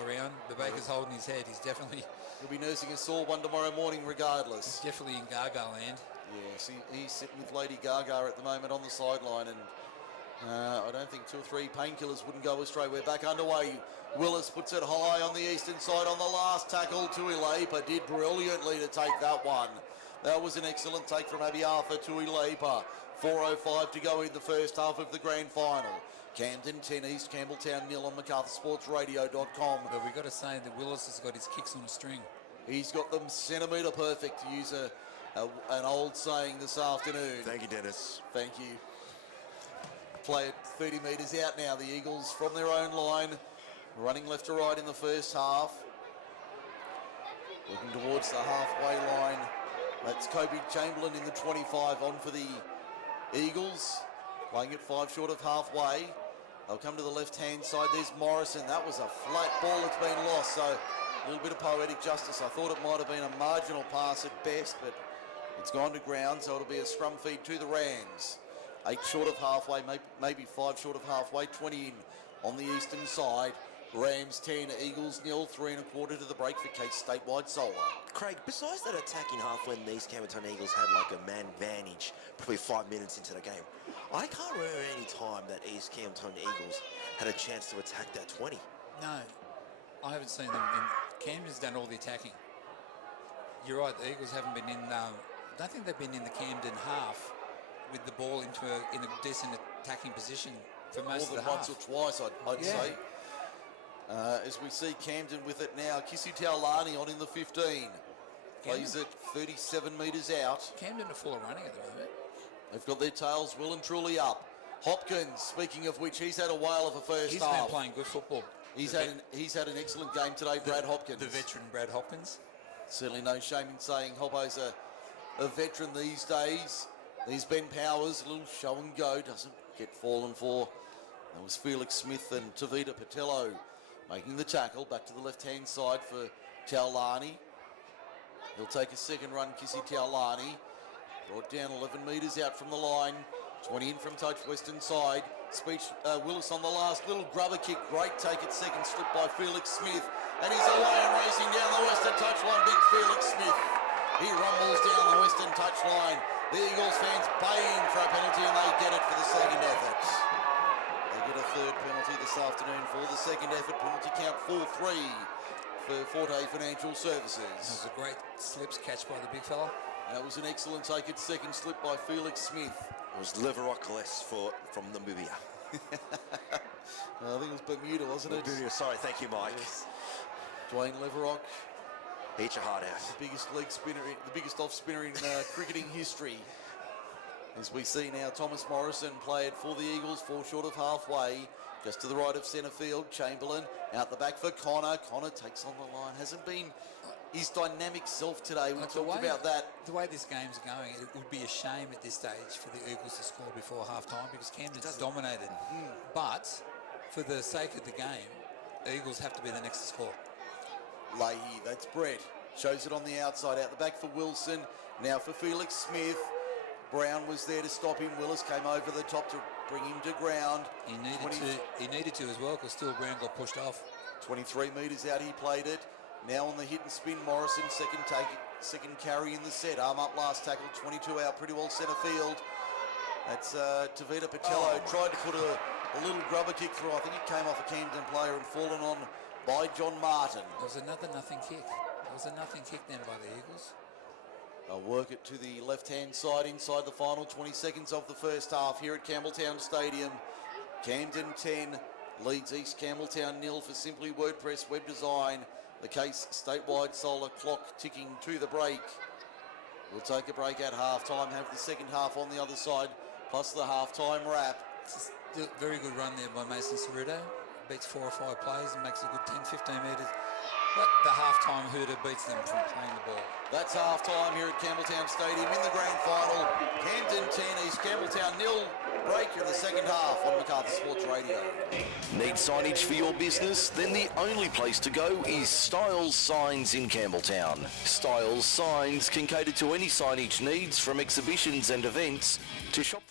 around. But Baker's holding his head. He'll be nursing a sore one tomorrow morning regardless. He's definitely in Gaga land. Yes, he's sitting with Lady Gaga at the moment on the sideline, and I don't think 2 or 3 painkillers wouldn't go astray. We're back underway. Willis puts it high on the eastern side on the last tackle. Tuilepa did brilliantly to take that one. That was an excellent take from Abby Arthur to Tuilepa. 4:05 to go in the first half of the grand final. Camden 10 East, Campbelltown 0 on MacArthurSportsRadio.com. But we've got to say that Willis has got his kicks on a string. He's got them centimetre perfect, to use an old saying this afternoon. Thank you, Dennis. Thank you. Play it 30 metres out now. The Eagles from their own line, running left to right in the first half. Looking towards the halfway line. That's Kobe Chamberlain in the 25 on for the Eagles. Playing it 5 short of halfway. They'll come to the left-hand side. There's Morrison. That was a flat ball that's been lost. So a little bit of poetic justice. I thought it might have been a marginal pass at best, but it's gone to ground. So it'll be a scrum feed to the Rams. 8 short of halfway, maybe 5 short of halfway. 20 in on the eastern side. Rams 10, Eagles 0, 3 1/4 to the break for Case Statewide Solar. Craig, besides that attacking half when these Campbelltown Eagles had like a man advantage, probably 5 minutes into the game, I can't remember any time that East Campbelltown Eagles had a chance to attack that 20. No, I haven't seen them. Camden's done all the attacking. You're right, the Eagles haven't been in, I don't think they've been in the Camden half with the ball in a decent attacking position for most of the half. Once or twice, I'd say. As we see Camden with it now, Kissy Taulani on in the 15. Plays it 37 metres out. Camden are full of running at the moment. They've got their tails well and truly up. Hopkins, speaking of which, he's had a whale of a first half. He's been playing good football. He's had an excellent game today, Brad Hopkins. The veteran Brad Hopkins. Certainly no shame in saying Hoppo's a veteran these days. There's Ben Powers, a little show and go, doesn't get fallen for. That was Felix Smith and Tavita Patello making the tackle. Back to the left-hand side for Taulani. He'll take a second run, Kissy Taulani. Brought down 11 metres out from the line. 20 in from touch, western side. Willis on the last little grubber kick. Great take at second, slip by Felix Smith. And he's away and racing down the western touchline. Big Felix Smith. He rumbles down the western touchline. The Eagles fans baying for a penalty, and they get it for the second effort. They get a third penalty this afternoon for the second effort. Penalty count 4-3 for Forte Financial Services. That was a great slips catch by the big fella. That was an excellent take at second, slip by Felix Smith. It was Liverockless from Namibia. I think it was Bermuda, wasn't it? Bermuda, sorry, thank you, Mike. Yes. Dwayne Leverock, Eat your heart out. the biggest leg spinner, the biggest off spinner in cricketing history. As we see now, Thomas Morrison play it for the Eagles, fall short of halfway, just to the right of centre field. Chamberlain out the back for Connor. Connor takes on the line. Hasn't been his dynamic self today. We talked about that. The way this game's going, it would be a shame at this stage for the Eagles to score before half-time because Camden's dominated. But for the sake of the game, the Eagles have to be the next to score. Leahy, that's Brett. Shows it on the outside, out the back for Wilson. Now for Felix Smith. Brown was there to stop him. Willis came over the top to bring him to ground. He needed to as well because still Brown got pushed off. 23 metres out he played it. Now on the hit and spin, Morrison, second carry in the set. Arm up, last tackle, 22 out, pretty well centre field. That's Tavita Patello. Tried to put a little grubber kick through. I think it came off a Camden player and fallen on by John Martin. It was another nothing kick. It was a nothing kick then by the Eagles. They'll work it to the left-hand side inside the final 20 seconds of the first half here at Campbelltown Stadium. Camden 10 leads East Campbelltown 0 for Simply WordPress Web Design. The Case statewide solar clock ticking to the break. We'll take a break at half-time, have the second half on the other side, plus the half-time wrap. Very good run there by Mason Cerruto. Beats 4 or 5 plays and makes a good 10-15 metres. But the half-time hooter beats them from playing the ball. That's half-time here at Campbelltown Stadium in the grand final. Camden 10, East Campbelltown 0. Break in the second half on Macarthur Sports Radio. Need signage for your business? Then the only place to go is Styles Signs in Campbelltown. Styles Signs can cater to any signage needs from exhibitions and events to shop front.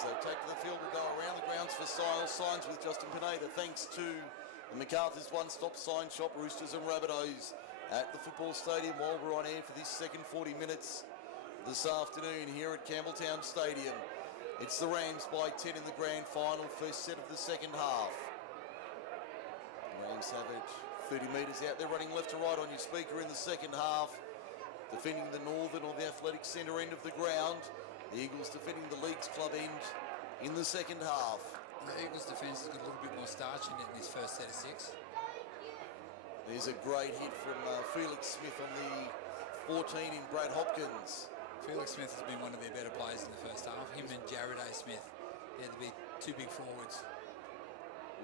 As they take to the field, will go around the grounds for Styles. Signs with Justin Pineda, thanks to the Macarthur's one-stop sign shop, Roosters and Rabbitohs, at the football stadium while we're on air for this second 40 minutes this afternoon here at Campbelltown Stadium. It's the Rams by 10 in the grand final, first set of the second half. The Rams have it 30 metres out there, running left to right on your speaker in the second half. Defending the northern or the athletic centre end of the ground. The Eagles defending the Leagues Club end in the second half. The Eagles' defence has got a little bit more starch in it in this first set of 6. There's a great hit from Felix Smith on the 14 in Brad Hopkins. Felix Smith has been one of their better players in the first half. Him and Jared A. Smith, they're the two big forwards.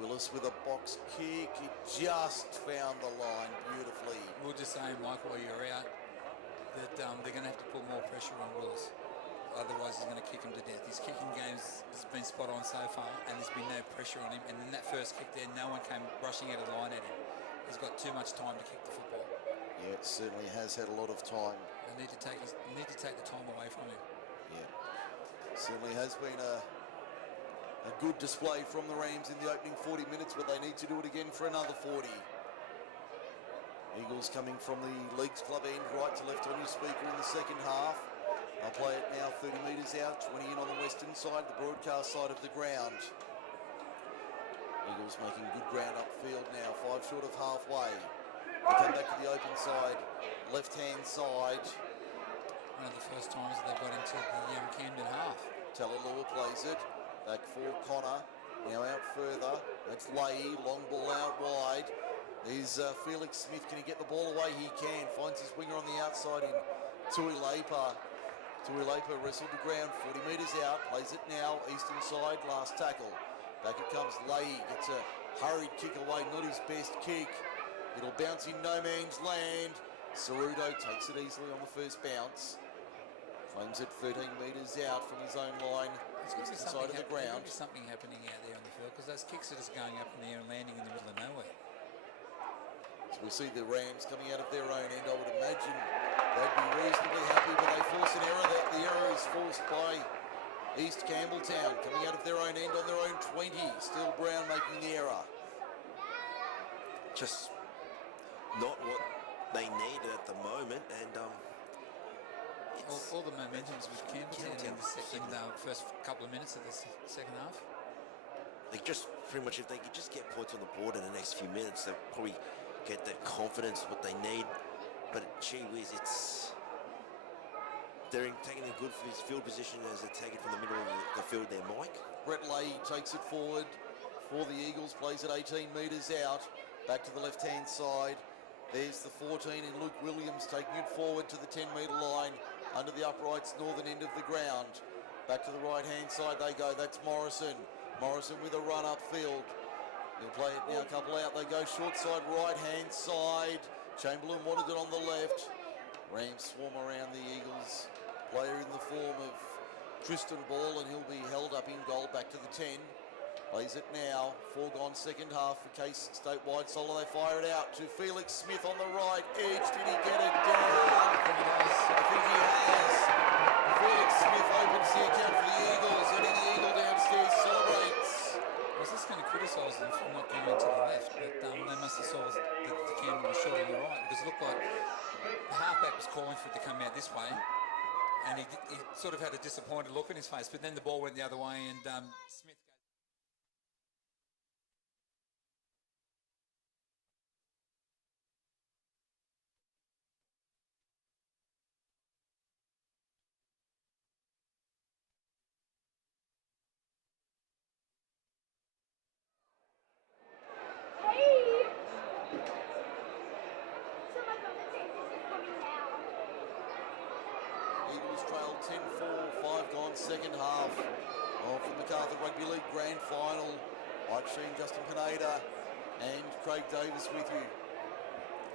Willis with a box kick. He just found the line beautifully. We were just saying, Mike, while you're out, that they're going to have to put more pressure on Willis. Otherwise, he's going to kick him to death. His kicking game has been spot on so far, and there's been no pressure on him. And in that first kick there, no one came rushing out of the line at him. He's got too much time to kick the football. Yeah, it certainly has had a lot of time. They need to take the time away from him. Yeah, certainly has been a good display from the Rams in the opening 40 minutes, but they need to do it again for another 40. Eagles coming from the Leagues Club end, right to left on your speaker in the second half. They'll play it now 30 metres out, 20 in on the western side, the broadcast side of the ground. Eagles making good ground upfield now, 5 short of halfway. They come back to the open side, left-hand side. One of the first times they've got into the Camden half. Talalua plays it, back for Connor, now out further. That's Leahy, long ball out wide. There's Felix Smith, can he get the ball away? He can, finds his winger on the outside in Tui Lepa. Tui Lepa wrestled the ground, 40 metres out, plays it now, eastern side, last tackle. Back it comes Leahy, gets a hurried kick away, not his best kick. It'll bounce in no man's land. Ceruto takes it easily on the first bounce. Claims it 13 metres out from his own line, eastern side of the ground. There's something happening out there on the field, because those kicks are just going up in the air and landing in the middle of nowhere. So we see the Rams coming out of their own end. I would imagine they'd be reasonably happy, but they force an error. The error is forced by East Campbelltown, coming out of their own end on their own 20. Still Brown making the error. Just not what they need at the moment, and all the momentum's with Campbelltown in the first couple of minutes of the second half. They just pretty much, if they could just get points on the board in the next few minutes, they'll probably get that confidence, what they need. But gee whiz, they're taking a good field position as they take it from the middle of the field there, Mike. Brett Leahy takes it forward for the Eagles, plays it 18 metres out, back to the left-hand side. There's the 14 in Luke Williams taking it forward to the 10-metre line under the uprights, northern end of the ground. Back to the right-hand side they go, that's Morrison. Morrison with a run upfield. He'll play it now, a couple out. They go short side, right-hand side. Chamberlain wanted it on the left. Rams swarm around the Eagles. Player in the form of Tristan Ball, and he'll be held up in goal back to the 10. Plays it now. 4 gone second half for Case statewide. Solo, they fire it out to Felix Smith on the right edge. Did he get it down? I think he has. Felix Smith opens the account for the Eagles, and the Eagle downstairs celebrates. I was just going to criticise them for not going to the left, but they must have saw that the Camden was short on the right, because it looked like the halfback was calling for it to come out this way, and he sort of had a disappointed look on his face, but then the ball went the other way, and Smith... Eagles trail 10-4, 5 gone second half of the Macarthur Rugby League Grand Final. Mike Sheen, Justin Pineda and Craig Davis with you.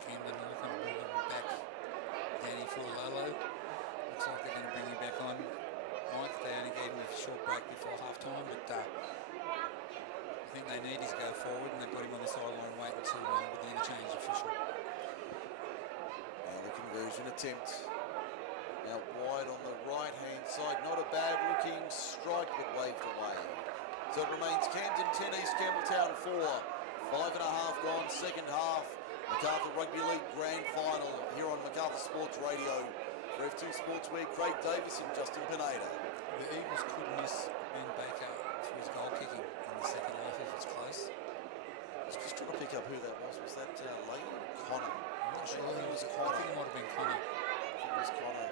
Camden are looking to bring him back. Danny Fualolo. Looks like they're going to bring him back on. Mike, they only gave him a short break before half-time, but I think they need his go forward, and they've got him on the sideline waiting to with the interchange official. Now the conversion attempt. Out wide on the right-hand side. Not a bad-looking strike, but waved away. So it remains Camden 10 East, Campbelltown 4. 5.5 gone, second half. Macarthur Rugby League Grand Final here on Macarthur Sports Radio. For F2 Sportswear, Craig Davis and Justin Pineda. The Eagles could miss Ben Baker for his goal kicking in the second half if it's close. I was just trying to pick up who that was. Was that Lee or Connor? I'm not sure. I think it was I Connor. think it might have been Connor. I think it was Connor.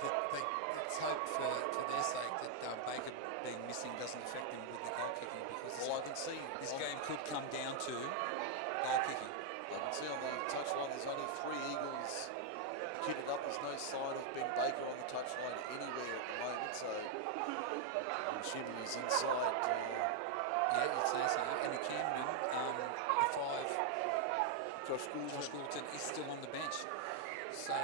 But let's hope for their sake that Baker being missing doesn't affect them with the goal kicking, because Well, I can see this game could come down to goal kicking. I can see on the touchline there's only 3 Eagles kitted up. There's no sign of Ben Baker on the touchline anywhere at the moment, so I'm assuming he's inside. Yeah, you'd say so. And the Camden, the 5, Josh Goulton is still on the bench. So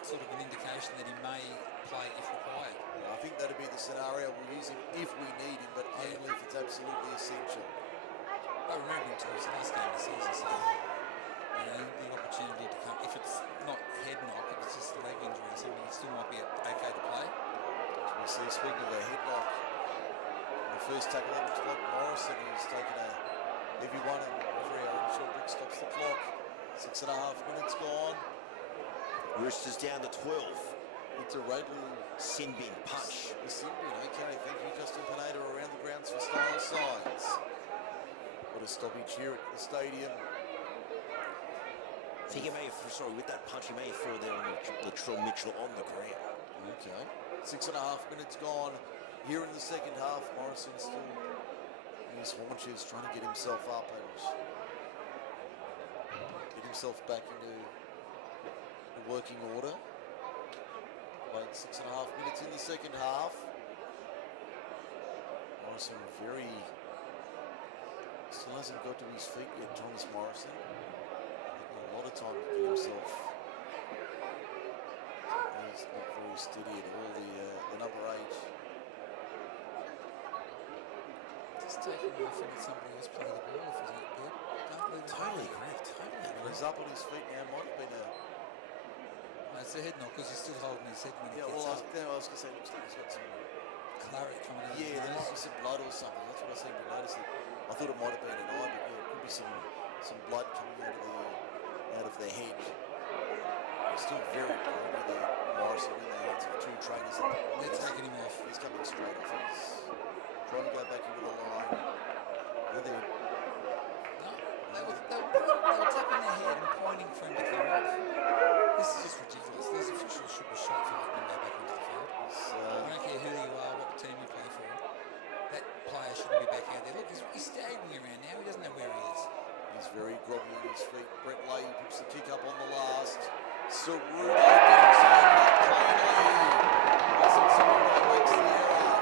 it's sort of an indication that he may play if required. I think that'd be the scenario. We'll use him if we need him, but only if it's absolutely essential. I remember him towards the last game of the season, so the opportunity to come, if it's not head knock, if it's just a leg injury or something, it still might be okay to play. We see, speaking of a headlock, the first tackle that looks like Morrison, who's taken a heavy one, and referee Aaron Shorbrick stops the clock. 6.5 minutes gone. Roosters down to 12. It's a Radley Sin bin punch. The sin bin. Okay, thank you, Justin Pineda, around the grounds for style signs. What a stoppage here at the stadium. I think he may have, sorry, with that punch, he may have thrown there on Latrell Mitchell on the ground. Okay. 6.5 minutes gone. Here in the second half, Morrison still in his haunches, trying to get himself up and get himself back into the working order. Played 6.5 minutes in the second half. Morrison still hasn't got to his feet yet, Thomas Morrison. Taking a lot of time to get himself. He's not very steady at all, the number 8. Just take him off and let somebody else play the ball if he's not good. Don't leave him. Totally correct. Totally Well, he's up on his feet now. Might have been a... No, it's a head knock because he's still holding his head when he Yeah, gets well, up. I was going to say, looks like he's got some... Claret coming out of Yeah, his there nose. might be some blood or something. That's what I seem to notice. I thought it might have been an eye, but yeah, it could be some blood coming out of their head. He's still very poorly there, Morrison, in the hands of 2 trainers. They're taking him off. He's coming straight off. He's trying to go back into the line. No, they were tapping their head and pointing for him to come off. This is just ridiculous. These officials should be shot for letting him go back into the field. I don't care who you are, what team you play for. That player shouldn't be back out there. Look, he's staggering around now. He doesn't know where he is. He's very groggy on his feet. Brett Leahy puts the kick up on the last. Cerudo gets that plainly. Wilson Cerudo makes the error.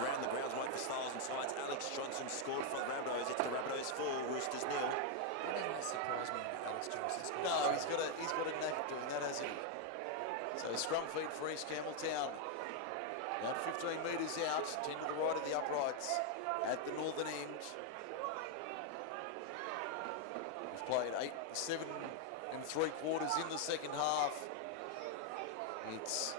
Around the grounds, wait for styles and sides. Alex Johnson scored for the Rabbitohs. It's the Rabbitohs 4, Roosters 0. Why doesn't that surprise me with Alex Johnson scoring? No, he's got a knack of doing that, hasn't he? So scrum feed for East Campbelltown. About 15 metres out, 10 to the right of the uprights at the northern end. We've played 7 3/4 in the second half. It's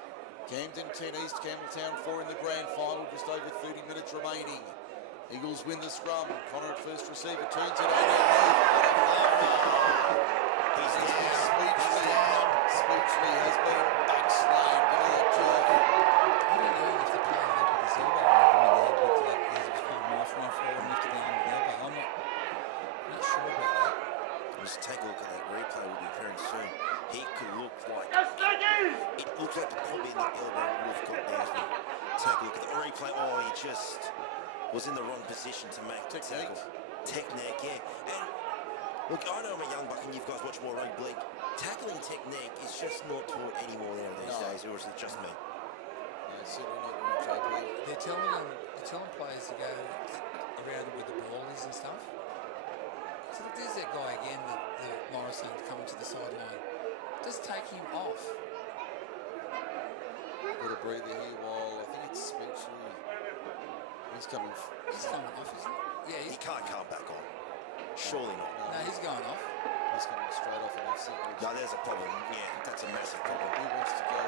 Camden 10 East, Campbelltown 4 in the grand final, just over 30 minutes remaining. Eagles win the scrum. Connor at first receiver turns it over. He's Speechley has been backslammed into that turf. I don't know if the player led with his elbow or hit him in the head with like as it was coming off, went forward and lifted the arm with the elbow. I'm not sure about that. Just take a look at that replay. Will be appearing soon. He could look like it looks like probably in the elbow Wolf got there as well. Take a look at the replay. Oh, he just was in the wrong position to make the tackle. Technique, yeah. And look, I know I'm a young buck and you guys watch more rugby league. Tackling technique is just not taught anymore now these days, or is it just me? No, certainly not you, JP. They're telling players to go around where the ball is and stuff. So look, there's that guy again, the Morrison coming to the sideline. Just take him off. Got a breather here while I think it's Speechley. He's coming. He's coming off, isn't he? Yeah, He can't come back on. Surely not. no, he's going off. He's coming straight off an FC. No, there's a problem. Yeah, that's a massive problem. He wants to go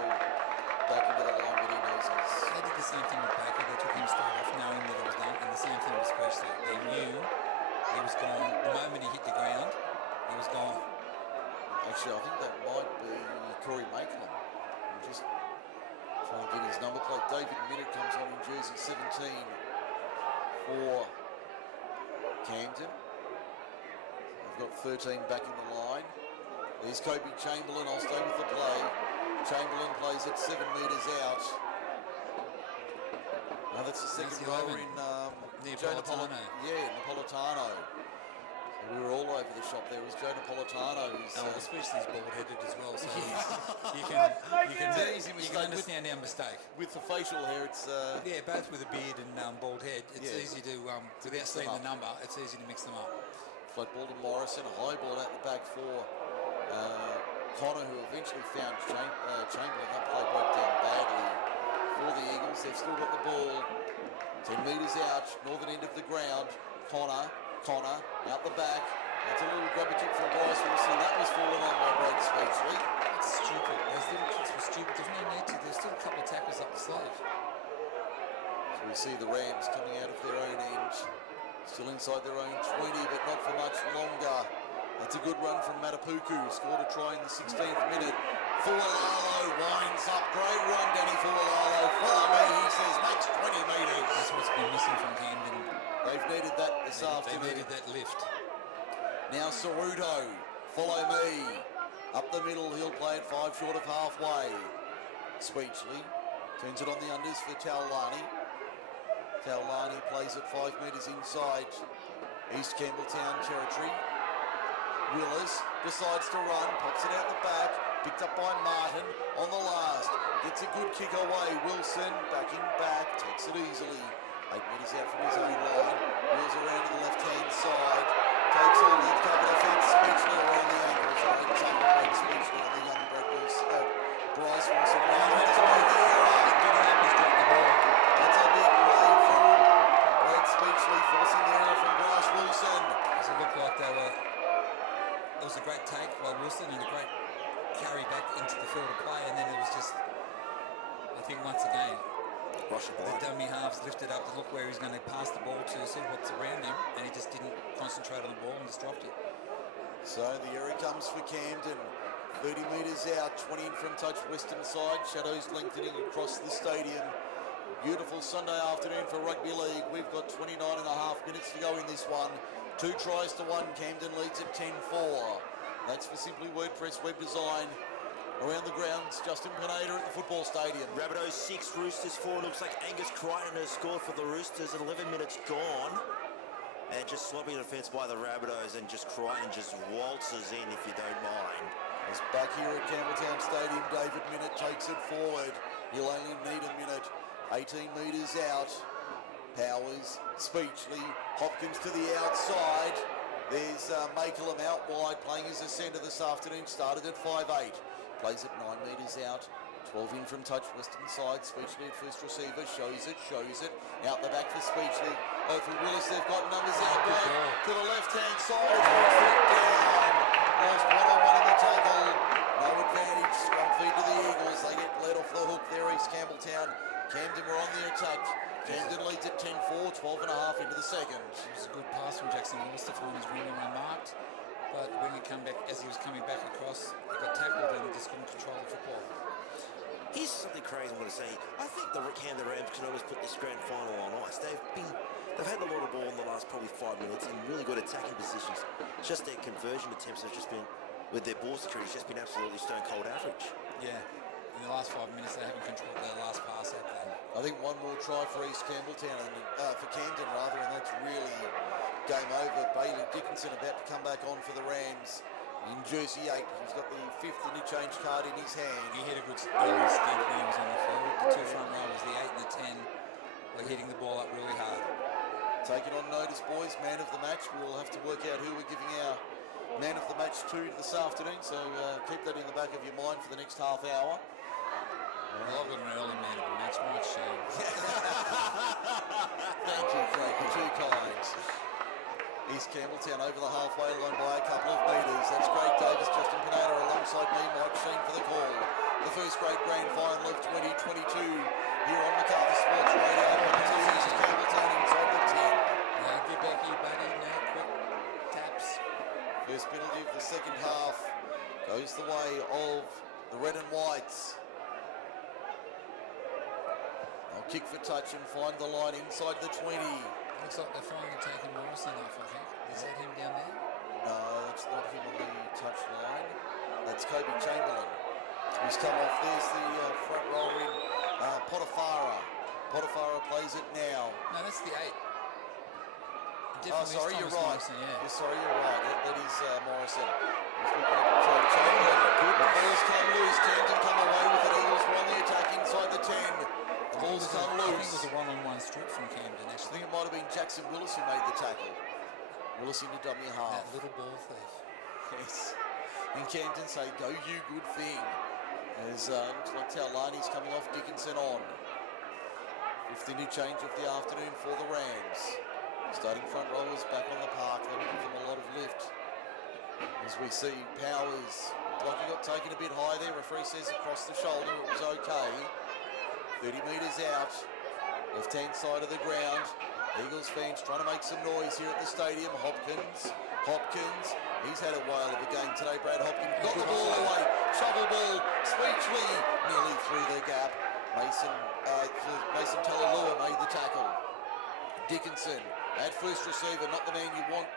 back into the line, but he knows he's... They did the same thing with Baker. They took him straight off knowing that it was done. And the same thing with Speechley. They knew he was gone. The moment he hit the ground, he was gone. Actually, I think that might be Corey Maitland. Just trying to get his number plate. David Minnett comes on in jersey 17 for Camden. They've got 13 back in the line. There's Kobe Chamberlain. I'll stay with the play. Chamberlain plays it 7 metres out. Now that's the second rower in Napolitano. Napolitano. So we were all over the shop there. It was Joe Napolitano. Speechley's bald-headed as well, so you can understand our mistake. With the facial hair, it's... Yeah, both with a beard and bald head. It's easy to, without seeing the number, it's easy to mix them up. Flat ball to Morrison, a high ball out the back for Connor, who eventually found Chamberlain. That play broke down badly for the Eagles. They've still got the ball 10 metres out, northern end of the ground. Connor, out the back. That's a little grubber kick from Bryce Wilson. That was fallen on by Brad Speechley. That's stupid. Those little kicks were stupid. There's no need to. There's still a couple of tackles up the sleeve. So we see the Rams coming out of their own end. Still inside their own 20, but not for much longer. That's a good run from Matapuku. Scored a try in the 16th minute. Fualalo winds up. Great run, Danny Fualalo. Follow me, he says. Makes 20 metres. That's what's been missing from Camden. They've needed that this afternoon. They needed that lift. Now Ceruto. Follow me. Up the middle, he'll play it 5 short of halfway. Speechley turns it on the unders for Taulani. Taulani plays it 5 metres inside East Campbelltown territory. Willis decides to run, pops it out the back, picked up by Martin on the last. Gets a good kick away. Wilson backing back, takes it easily. 8 metres out from his own line. Wheels around to the left-hand side. Takes on the cover defence. Speechley around the ankles. Great tackle, great Speechley on the young Bryce Wilson. That's a big play from Brad Speechley, forcing the error from Bryce Wilson. Does it look like they were... It was a great take by Wilson and a great carry back into the field of play, and then it was just, I think once again, the dummy halves lifted up to look where he's going to pass the ball to, see what's around him, and he just didn't concentrate on the ball and just dropped it. So the error comes for Camden. 30 metres out, 20 in from touch, western side, shadows lengthening across the stadium. Beautiful Sunday afternoon for rugby league. We've got 29 and a half minutes to go in this one. 2 tries to 1. Camden leads at 10-4. That's for Simply WordPress web design. Around the grounds, Justin Pineda at the football stadium. Rabbitohs 6, Roosters 4. Looks like Angus Crichton has scored for the Roosters at 11 minutes gone. And just sloppy defence by the Rabbitohs, and just Crichton just waltzes in, if you don't mind. It's back here at Campbelltown Stadium. David Minnett takes it forward. He'll only need a minute. 18 metres out. Powers, Speechley, Hopkins to the outside. There's Makelum out wide, playing as a centre this afternoon. Started at 5'8". Plays at 9 metres out. 12 in from touch, western side. Speechley at first receiver, shows it. Out the back for Speechley. For Willis, they've got numbers out wide. To the left-hand side. Lost one-on-one in the tackle. No advantage. Strong feed to the Eagles. They get let off the hook there, East Campbelltown. Camden were on the attack. Camden leads at 10-4, 12 and a half into the second. It was a good pass from Jackson Willis to find his winner unmarked. But when he come back, as he was coming back across, he got tackled and he just couldn't control the football. Here's something crazy I'm going to say. I think the Camden Rams can always put this grand final on ice. They've had a lot of ball in the last probably 5 minutes in really good attacking positions. Just their conversion attempts have just been, with their ball security, just been absolutely stone cold average. Yeah. In the last 5 minutes, they haven't controlled their last pass out there. I think one more try for East Campbelltown, for Camden rather, and that's really game over. Bailey Dickinson about to come back on for the Rams in jersey 8. He's got the 5th interchange card in his hand. He hit a good early stint when he was on the field. The 2 front rowers, the 8 and the 10, were hitting the ball up really hard. Taking on notice, boys, man of the match. We'll have to work out who we're giving our man of the match to this afternoon, so keep that in the back of your mind for the next half hour. Well, I've got an early man of the match, Mike Shane. Thank you, Craig. You're too kind. East Campbelltown over the halfway line by a couple of metres. That's Craig Davis, Justin Pineda alongside me, Mike Sheen for the call. The first grade grand final of 2022 here on Macarthur Sports Radio. East Campbelltown inside the 10. Now get back here, buddy. Now quick taps. First penalty of the second half goes the way of the red and whites. They'll kick for touch and find the line inside the 20. Looks like they're finally taking Morrison off, I think. Is that him down there? No, that's not him on the touch line. That's Kobe Chamberlain. He's come off. There's the front rower in Potifara. Potifara plays it now. No, that's the 8. Sorry, you're right. Morrison, yeah. Sorry, you're right. That is Morrison. He's looking at Chamberlain. Ball's come loose. Camden come away with it. Eagles won the attack inside the 10. The ball's come I think it loose. was a one-on-one strip from Camden, I actually. think it might have been Jackson Willis who made the tackle. Willis into dummy half. That little ball thief. Yes. And Camden say, go you, good thing. As looks like Taulani's coming off, Dickinson on. With the new change of the afternoon for the Rams. Starting front rowers back on the park. That'll give them a lot of lift. As we see Powers, like he got taken a bit high there. Referee says across the shoulder it was okay. 30 metres out. Left-hand side of the ground. Eagles fans trying to make some noise here at the stadium. Hopkins, he's had a whale of a game today. Brad Hopkins got the ball away. Shovel ball, Speechley nearly through the gap. Mason Talalua made the tackle. Dickinson at first receiver, not the man you want.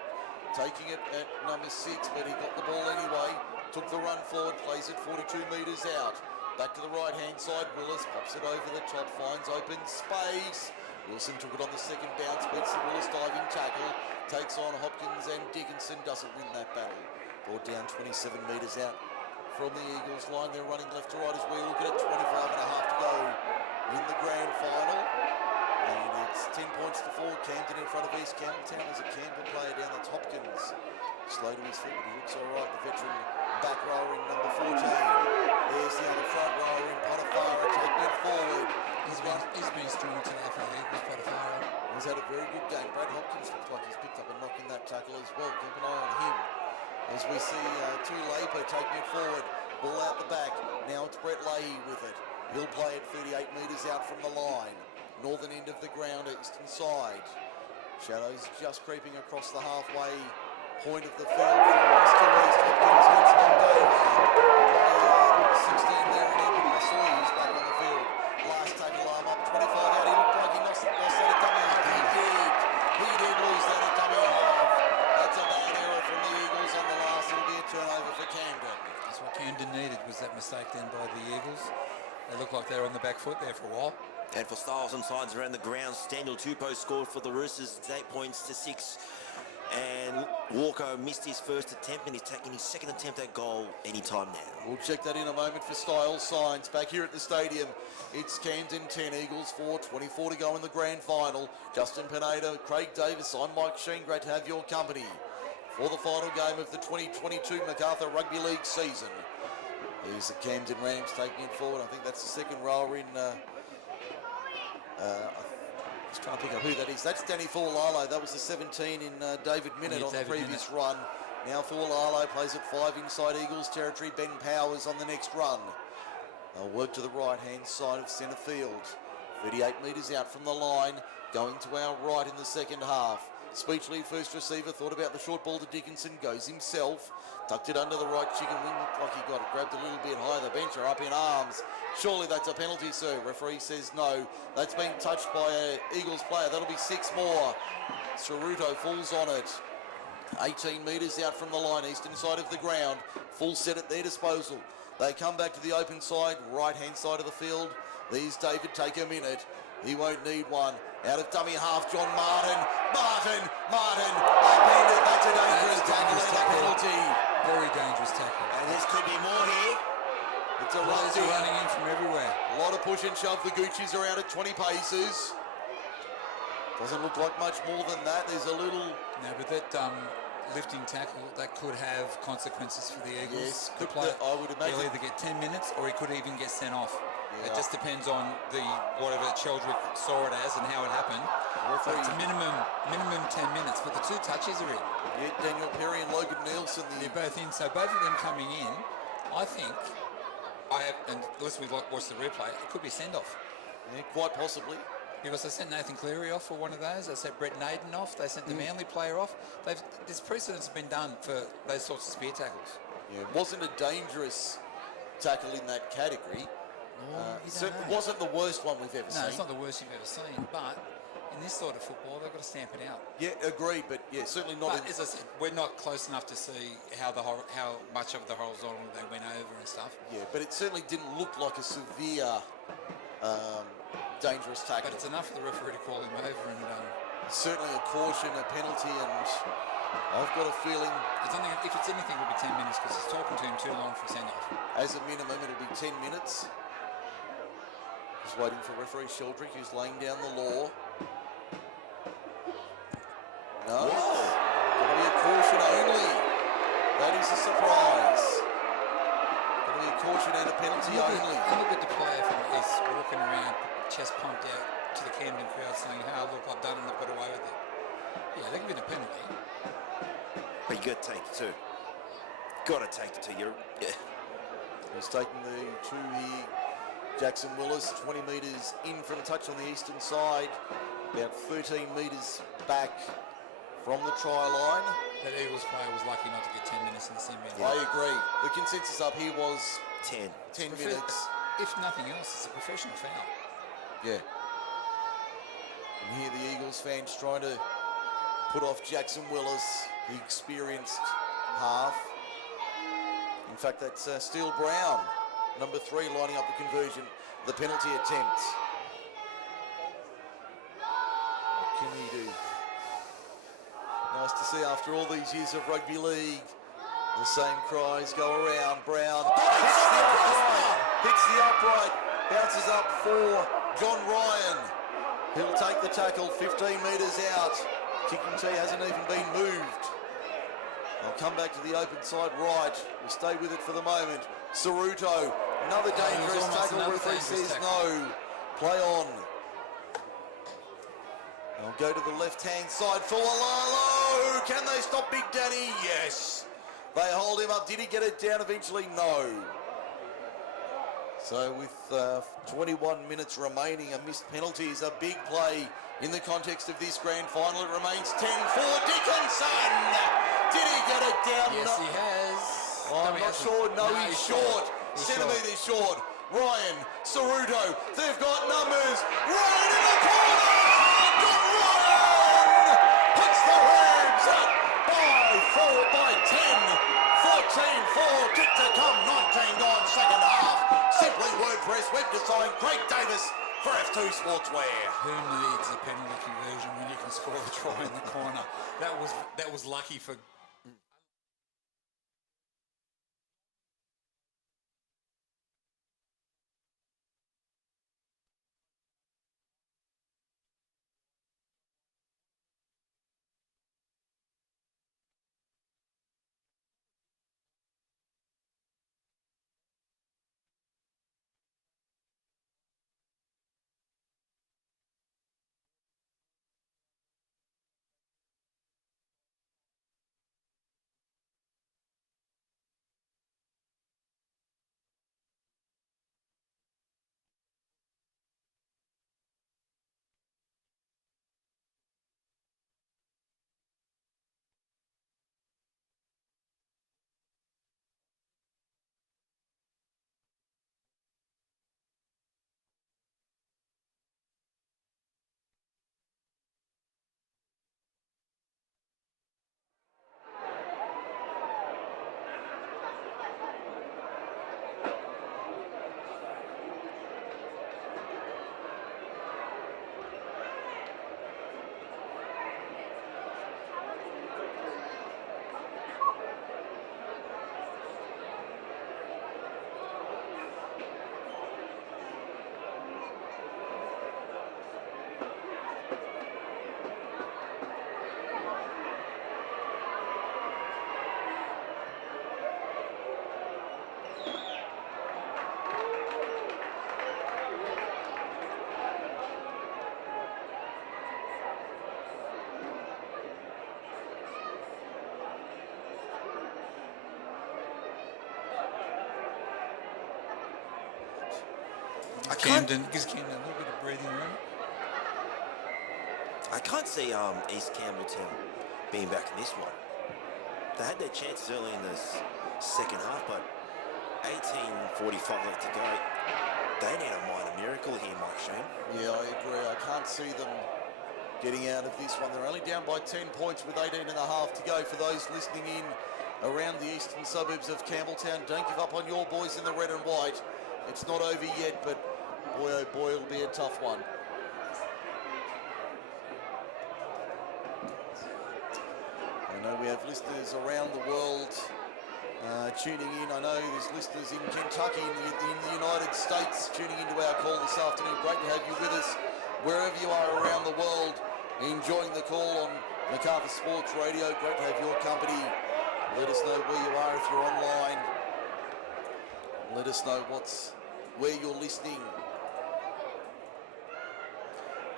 Taking it at number 6, but he got the ball anyway. Took the run forward, plays it 42 metres out. Back to the right-hand side, Willis pops it over the top, finds open space. Wilson took it on the second bounce, beats the Willis diving tackle, takes on Hopkins and Dickinson, doesn't win that battle. Brought down 27 metres out from the Eagles line. They're running left to right as we look at it, 25 and a half to go in the grand final. And it's 10 points to 4, Camden in front of East Campbelltown as a Camden player down, that's Hopkins. Slow to his feet, but he looks all right, the veteran back rower in number 14. There's the other front rower in Potifara taking it forward. He's been strong today for the Eagles, Potifara. He's had a very good game. Brad Hopkins looks like he's picked up a knock in that tackle as well. Keep an eye on him. As we see Tulaper taking it forward. Ball out the back. Now it's Brett Leahy with it. He'll play it 38 metres out from the line. Northern end of the ground, eastern side. Shadows just creeping across the halfway point of the field from west to east. Hopkins gets knocked over. 16 there and Edwin Massoy is back on the field. Last tackle arm up, 25 out. He looked like he lost that at dummy half. He did lose that at dummy half. That's a bad error from the Eagles on the last. It'll be a turnover for Camden. That's what Camden needed, was that mistake then by the Eagles. They looked like they were on the back foot there for a while. And for Styles and Signs around the ground, Daniel Tupou scored for the Roosters. It's 8 points to 6. And Walker missed his first attempt and he's taking his second attempt at goal anytime now. We'll check that in a moment for Styles Signs. Back here at the stadium, it's Camden 10, Eagles 4, 24 to go in the grand final. Justin Pineda, Craig Davis, I'm Mike Sheen. Great to have your company for the final game of the 2022 Macarthur Rugby League season. Here's the Camden Rams taking it forward. I think that's the second rower in... just trying to pick up who that is. That's Danny Fualalo. That was the 17 in David Minnett on the previous run. Now Fualalo plays at 5 inside Eagles territory. Ben Powers on the next run. They'll work to the right-hand side of centre field. 38 metres out from the line. Going to our right in the second half. Speechley, first receiver, thought about the short ball to Dickinson, goes himself. Tucked it under the right chicken wing, looked like he got it. Grabbed a little bit high, the bench are up in arms. Surely that's a penalty, sir. Referee says no. That's been touched by an Eagles player. That'll be 6 more. Ceruto falls on it. 18 metres out from the line, eastern side of the ground. Full set at their disposal. They come back to the open side, right-hand side of the field. There's David, take a minute. He won't need one. Out of dummy half, John Martin. Martin, upended. That's a dangerous tackle and a penalty. Very dangerous tackle. And this could be more here. It's a Players are running in from everywhere. A lot of push and shove. The Gucci's are out at 20 paces. Doesn't look like much more than that. There's a little... No, but that lifting tackle that could have consequences for the Eagles. Yes, The player, I would imagine. he'll either get 10 minutes or he could even get sent off. Yeah. It just depends on whatever Sheldrick saw it as and how it happened. So it's a minimum 10 minutes, but the 2 touches are in. Yeah, Daniel Perry and Logan Nielsen. They're both in, so both of them coming in, I think, and unless we've watched the replay, it could be a send-off. Yeah, quite possibly. Because they sent Nathan Cleary off for one of those. They sent Brett Naden off. They sent the Manly player off. This precedent's been done for those sorts of spear tackles. Yeah, it wasn't a dangerous tackle in that category. It wasn't the worst one we've ever seen. No, it's not the worst you've ever seen, but in this sort of football, they've got to stamp it out. Yeah, agreed, but yeah, certainly not. But as I said, we're not close enough to see how much of the horizontal they went over and stuff. Yeah, but it certainly didn't look like a severe dangerous tackle. But it's enough for the referee to call him over and... certainly a caution, a penalty, and I've got a feeling... If it's anything, it'll be 10 minutes because he's talking to him too long for a send-off. As a minimum, it'll be 10 minutes. Just waiting for referee Sheldrick, who's laying down the law. No. Going to be a caution only. That is a surprise. Going to be a caution and a penalty only. Look at the player from East walking around, chest pumped out to the Camden crowd saying, look, I've done it, I've got away with it. Yeah, they're giving a penalty. But you got to take the 2. Got to take the 2. He's taking the 2 here. Jackson Willis, 20 metres in from touch on the eastern side. About 13 metres back from the try line. That Eagles player was lucky not to get 10 minutes in the sim. I agree. The consensus up here was 10 minutes. If nothing else, it's a professional foul. Yeah. And here the Eagles fans trying to put off Jackson Willis, the experienced half. In fact, that's Steele Brown, number 3, lining up the conversion, the penalty attempt. What can he do? Nice to see after all these years of rugby league, the same cries go around. Brown hits the upright, bounces up for John Ryan. He'll take the tackle 15 metres out. Kicking tee hasn't even been moved. I'll come back to the open side right. We'll stay with it for the moment. Ceruto, another dangerous tackle. Referee says no. Play on. I'll go to the left-hand side for Walalo. Can they stop Big Danny? Yes. They hold him up. Did he get it down eventually? No. So with 21 minutes remaining, a missed penalty is a big play in the context of this grand final. It remains 10 for Dickinson. Did he get it down? Yes, he has. I'm not sure. No, he's short. Centimetres short. Ryan, Ceruto, they've got numbers. Ryan in the corner! Got Ryan! Puts the Rams up by 10. 14-4. Kick to come. 19 gone. Second half. Simply WordPress web design. Craig Davis for F2 Sportswear. Who needs a penalty conversion when you can score a try in the corner? That was lucky for Camden gives Camden a little bit of breathing room. I can't see East Campbelltown being back in this one. They had their chances early in the second half, but 18:45 left to go. They need a minor miracle here, Mike Shane. Yeah, I agree. I can't see them getting out of this one. They're only down by 10 points with 18 and a half to go. For those listening in around the eastern suburbs of Campbelltown, don't give up on your boys in the red and white. It's not over yet, but boy, oh boy, it'll be a tough one. I know we have listeners around the world tuning in. I know there's listeners in Kentucky, in the United States, tuning into our call this afternoon. Great to have you with us wherever you are around the world, enjoying the call on Macarthur Sports Radio. Great to have your company. Let us know where you are if you're online. Let us know where you're listening.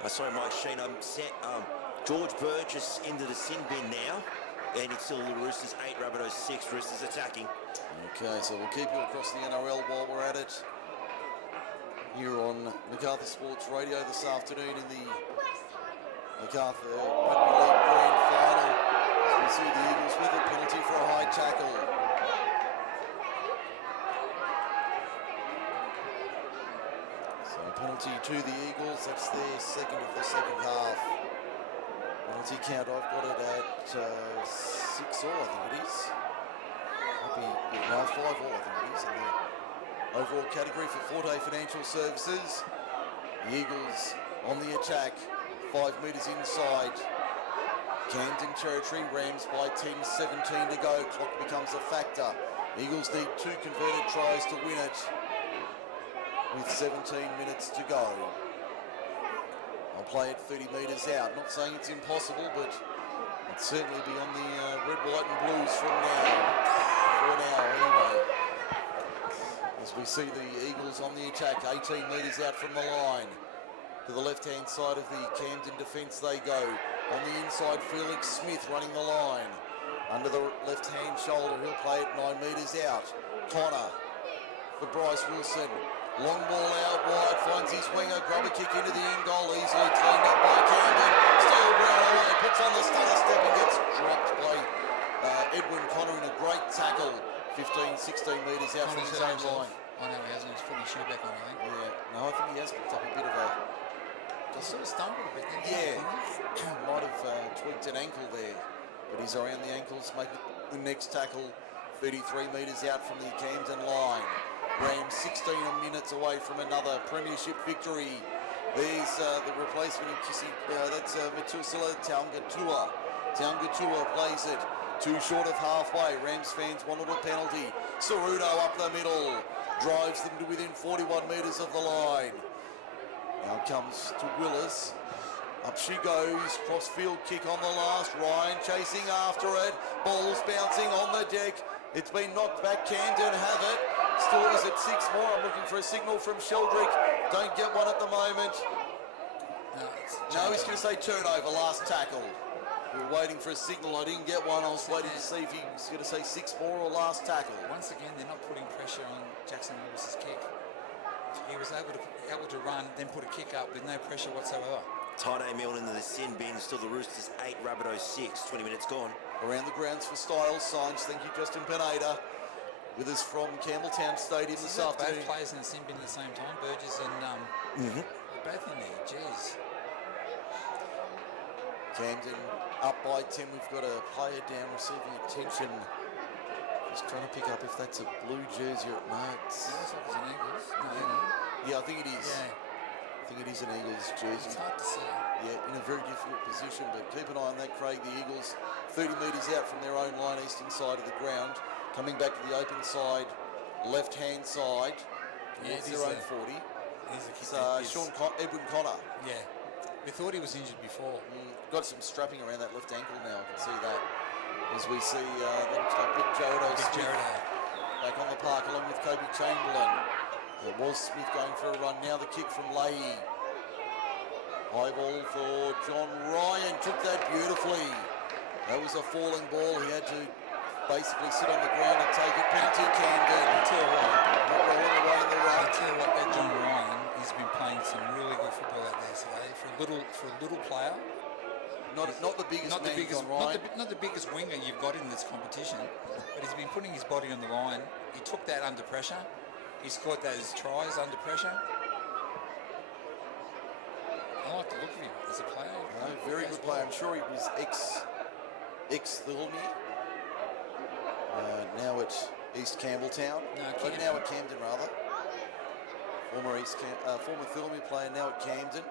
Sorry, Mike Sheen. George Burgess into the sin bin now. And it's still the Roosters 8, Rabbitohs 6. Roosters attacking. Okay, so we'll keep you across the NRL while we're at it. Here on Macarthur Sports Radio this afternoon in the Macarthur Rugby League Grand Final. As we see the Eagles with a penalty for a high tackle. So a penalty to the Eagles. That's their second of the second half. Penalty count, I've got it at 6 all, I think it is. Might be, no, 5 all, I think it is, in the overall category for Forte Financial Services. The Eagles on the attack, 5 metres inside. Camden territory, Rams by 10, 17 to go. Clock becomes a factor. Eagles need 2 converted tries to win it with 17 minutes to go. I'll play it 30 metres out. Not saying it's impossible, but it'd certainly be on the red, white and blues from now. For now, anyway. As we see the Eagles on the attack, 18 metres out from the line. To the left-hand side of the Camden defence they go. On the inside, Felix Smith running the line. Under the left-hand shoulder, he'll play it 9 metres out. Connor for Bryce Wilson. Long ball out wide, finds his winger, grubber kick into the end goal, easily cleaned up by Camden. Still Brown away, puts on the stutter step and gets dropped by Edwin Connor in a great tackle. 15, 16 metres out from his own line. I know he hasn't, he's putting his shoe back on, I think. Yeah, no, I think he has picked up a bit of a... Just sort of stumbled a bit, didn't he? Yeah, might have tweaked an ankle there, but he's around the ankles, making the next tackle 33 metres out from the Camden line. Rams 16 minutes away from another premiership victory. There's the replacement in Kissy, that's Metusila Taungatua. Taungatua plays it, 2 short of halfway. Rams fans want a little penalty. Ceruto up the middle, drives them to within 41 metres of the line. Now comes to Willis. Up she goes, cross-field kick on the last. Ryan chasing after it. Ball's bouncing on the deck. It's been knocked back. Camden have it. Still is it 6 more. I'm looking for a signal from Sheldrick. Don't get one at the moment. No, he's going to say turnover, last tackle. We were waiting for a signal. I didn't get one. I was waiting to see if he was going to say 6 more or last tackle. Once again, they're not putting pressure on Jackson Lewis's kick. He was able to run, then put a kick up with no pressure whatsoever. Tyne Milne into the sin bin. Still the Roosters 8, Rabbitohs 6. 20 minutes gone. Around the grounds for Styles signs. Thank you, Justin Pineda. With us from Campbelltown Stadium this afternoon. Both players in the sin bin at the same time, Burgess and both in there. Jeez. Camden up by 10. We've got a player down receiving attention. Just trying to pick up if that's a blue jersey or not. Looks like it's an Eagles. No. Yeah, I think it is. Yeah. I think it is an Eagles jersey. It's hard to see. Yeah, in a very difficult position, but keep an eye on that, Craig. The Eagles 30 metres out from their own line, eastern side of the ground. Coming back to the open side, left-hand side, towards their own 40. Edwin Connor. Yeah. We thought he was injured before. Got some strapping around that left ankle now, I can see that. As we see, that looks like Big Jared back on the park along with Kobe Chamberlain. There was Smith going for a run. Now the kick from Leahy. High ball for John Ryan. Took that beautifully. That was a falling ball. He had to basically sit on the ground and take it. Penalty Camden. I tell you what, not rolling away in the right. I tell you what, that John Ryan is little player. Not the biggest Not the man, biggest, John Ryan. not the biggest winger you've got in this competition, but he's been putting his body on the line. He took that under pressure. He scored those tries under pressure. I like the look of him as a player. Very good player. I'm sure he was ex-Thilmy. Now at East Campbelltown. Now at Camden, rather. Former Thilmy player, now at Camden.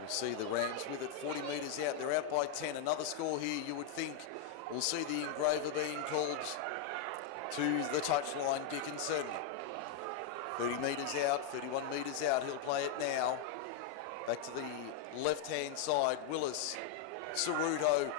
We'll see the Rams with it, 40 metres out. They're out by 10. Another score here, you would think. We'll see the engraver being called to the touchline, Dickinson. 30 metres out, 31 metres out. He'll play it now. Back to the left-hand side. Willis, Ceruto.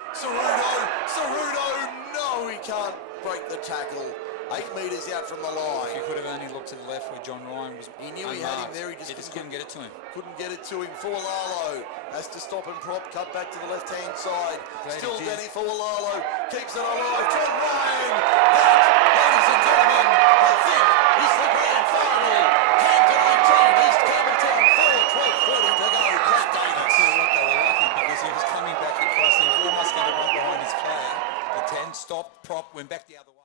No, he can't break the tackle. 8 metres out from the line. If you could have only looked to the left where John Ryan was. He knew he had him there. He just couldn't get it to him. Couldn't get it to him. Fualalo has to stop and prop. Cut back to the left-hand side. Still Danny Fualalo keeps it alive. John Ryan. That, ladies and gentlemen, I think is the grand final. Camden 18, East Campbelltown 4, 12:40 to go. Pat Davis. What they were lucky because he was coming back across. He was almost going to run behind his flag. The 10 stopped, prop, went back the other way.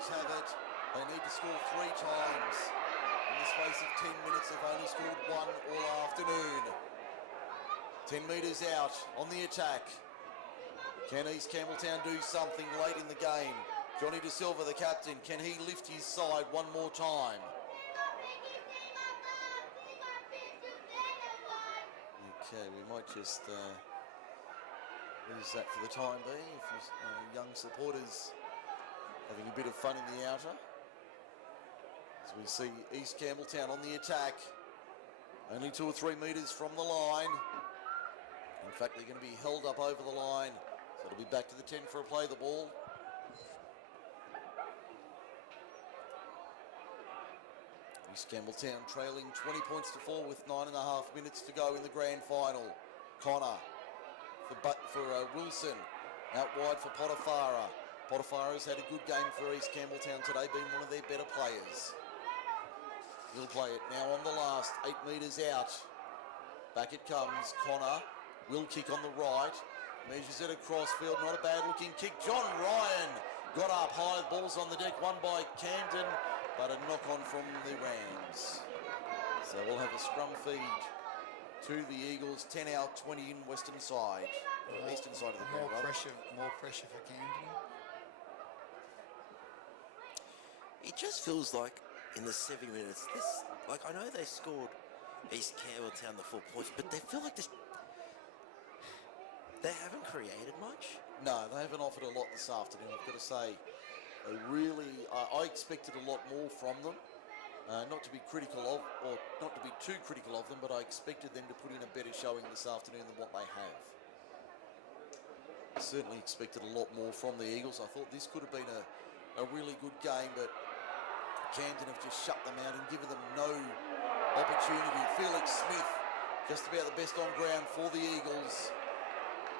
Have it. They need to score 3 times. In the space of 10 minutes, they've only scored 1 all afternoon. 10 metres out on the attack. Can East Campbelltown do something late in the game? Johnny De Silva, the captain, can he lift his side one more time? Okay, we might just use that for the time being. If you young supporters having a bit of fun in the outer. As we see East Campbelltown on the attack. Only 2 or 3 metres from the line. In fact, they're going to be held up over the line. So it'll be back to the 10 for a play the ball. East Campbelltown trailing 20 points to 4 with 9.5 minutes to go in the grand final. Connor for Wilson. Out wide for Potifara. Potifara's had a good game for East Campbelltown today, being one of their better players. He'll play it now on the last, 8 metres out. Back it comes, Connor will kick on the right. Measures it across field, not a bad looking kick. John Ryan got up high, the ball's on the deck, won by Camden, but a knock on from the Rams. So we'll have a scrum feed to the Eagles, 10 out, 20 in western side, eastern side of the ground. More pressure for Camden. It just feels like in the 70 minutes, I know they scored East Campbelltown the 4 points, but they feel like they haven't created much. No, they haven't offered a lot this afternoon. I've got to say, they really, I expected a lot more from them. Not to be critical of, or not to be too critical of them, but I expected them to put in a better showing this afternoon than what they have. Certainly expected a lot more from the Eagles. I thought this could have been a really good game, but Camden have just shut them out and given them no opportunity. Felix Smith, just about the best on ground for the Eagles.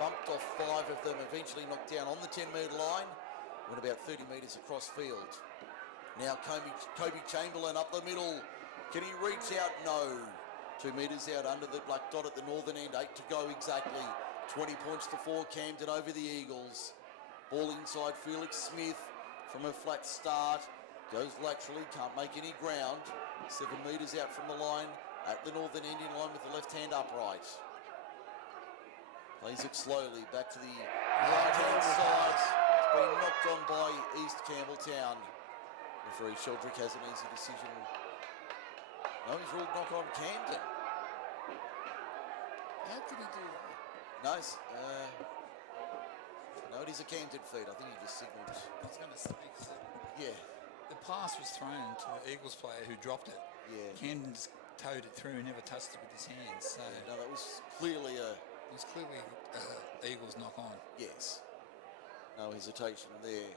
Bumped off 5 of them, eventually knocked down on the 10-metre line. Went about 30 metres across field. Now Kobe Chamberlain up the middle. Can he reach out? No. 2 metres out under the black dot at the northern end. 8 to go exactly. 20 points to 4. Camden over the Eagles. Ball inside Felix Smith from a flat start. Goes laterally, can't make any ground. 7 metres out from the line at the northern end in line with the left hand upright. Plays it slowly back to the right-hand side. It's been knocked on by East Campbelltown. Referee Sheldrick has an easy decision. No, he's ruled knock on Camden. How could he do that? No, no, it is a Camden feed. I think he just signalled. I was going to say, because Yeah, the pass was thrown to the Eagles player who dropped it. yeah. Camden just towed it through and never touched it with his hands. So No, that was clearly a it was clearly Eagles knock on. yes. No hesitation there.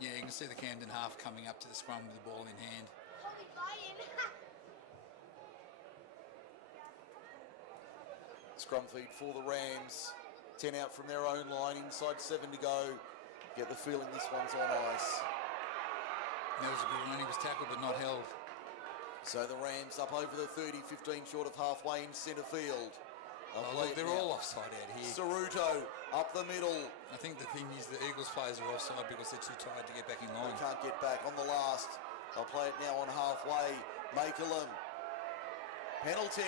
Yeah, you can see the Camden half coming up to the scrum with the ball in hand. Scrum feed for the Rams. 10 out from their own line, inside 7 to go. Get the feeling this one's on ice. That was a good one. He was tackled but not held. So the Rams up over the 30, 15 short of halfway in centre field. Oh, look, they're all offside out here. Ceruto up the middle. I think the thing is the Eagles players are offside because they're too tired to get back in line. They can't get back on the last. They'll play it now on halfway. Makerlin. Penalty.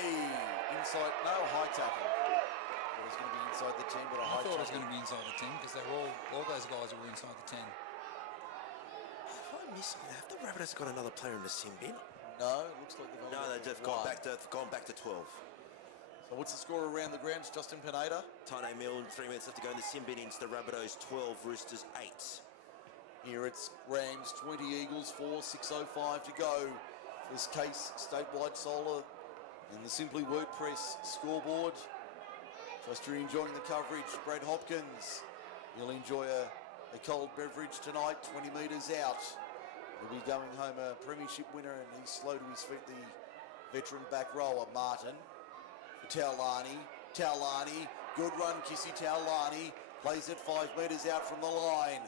Inside. No, high tackle. It was going to be inside the 10, but a I high thought it was tackle. going to be inside the 10 because they were all those guys were inside the 10. Have I missed it? Have the Rabbitohs got another player in the sin bin? No, it looks like they've only No, got they've one. gone back to 12. So what's the score around the grounds, Justin Pineda? Tane Milne, 3 minutes left to go in the sin bin into the Rabbitohs 12, Roosters 8. Here it's Rams 20, Eagles 4, 6:05 to go. This case, statewide solar and the Simply WordPress scoreboard. Trust you're enjoying the coverage. Brad Hopkins, you'll enjoy a cold beverage tonight, 20 metres out. He'll be going home a premiership winner, and he's slow to his feet, the veteran back rower, Martin. Taulani, good run, Kissy Taulani, plays it 5 metres out from the line.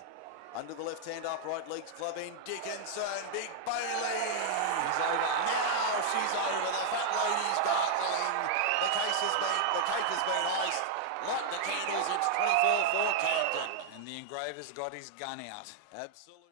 Under the left-hand upright, legs club in, Dickinson, Big Bailey. He's over. Now she's over, the fat lady's gargling. The cake has been iced. Light the candles, it's 24 for Camden. And the engraver's got his gun out. Absolutely.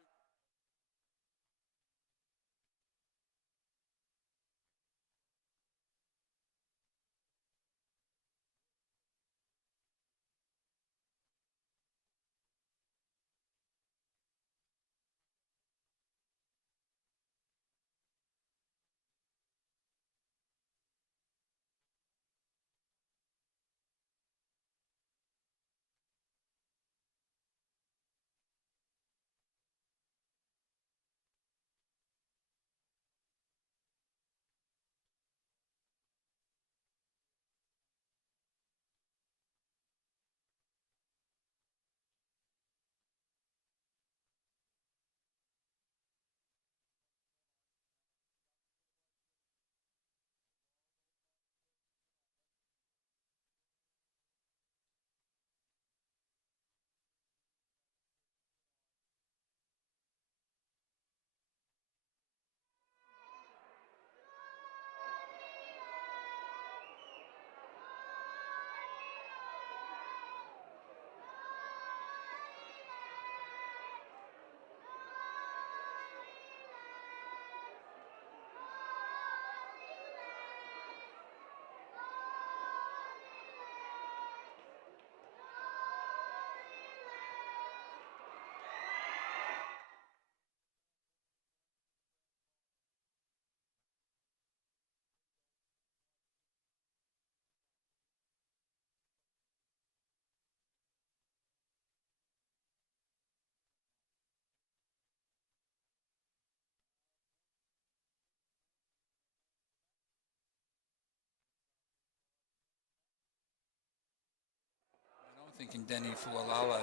thinking Danny Fulalalo.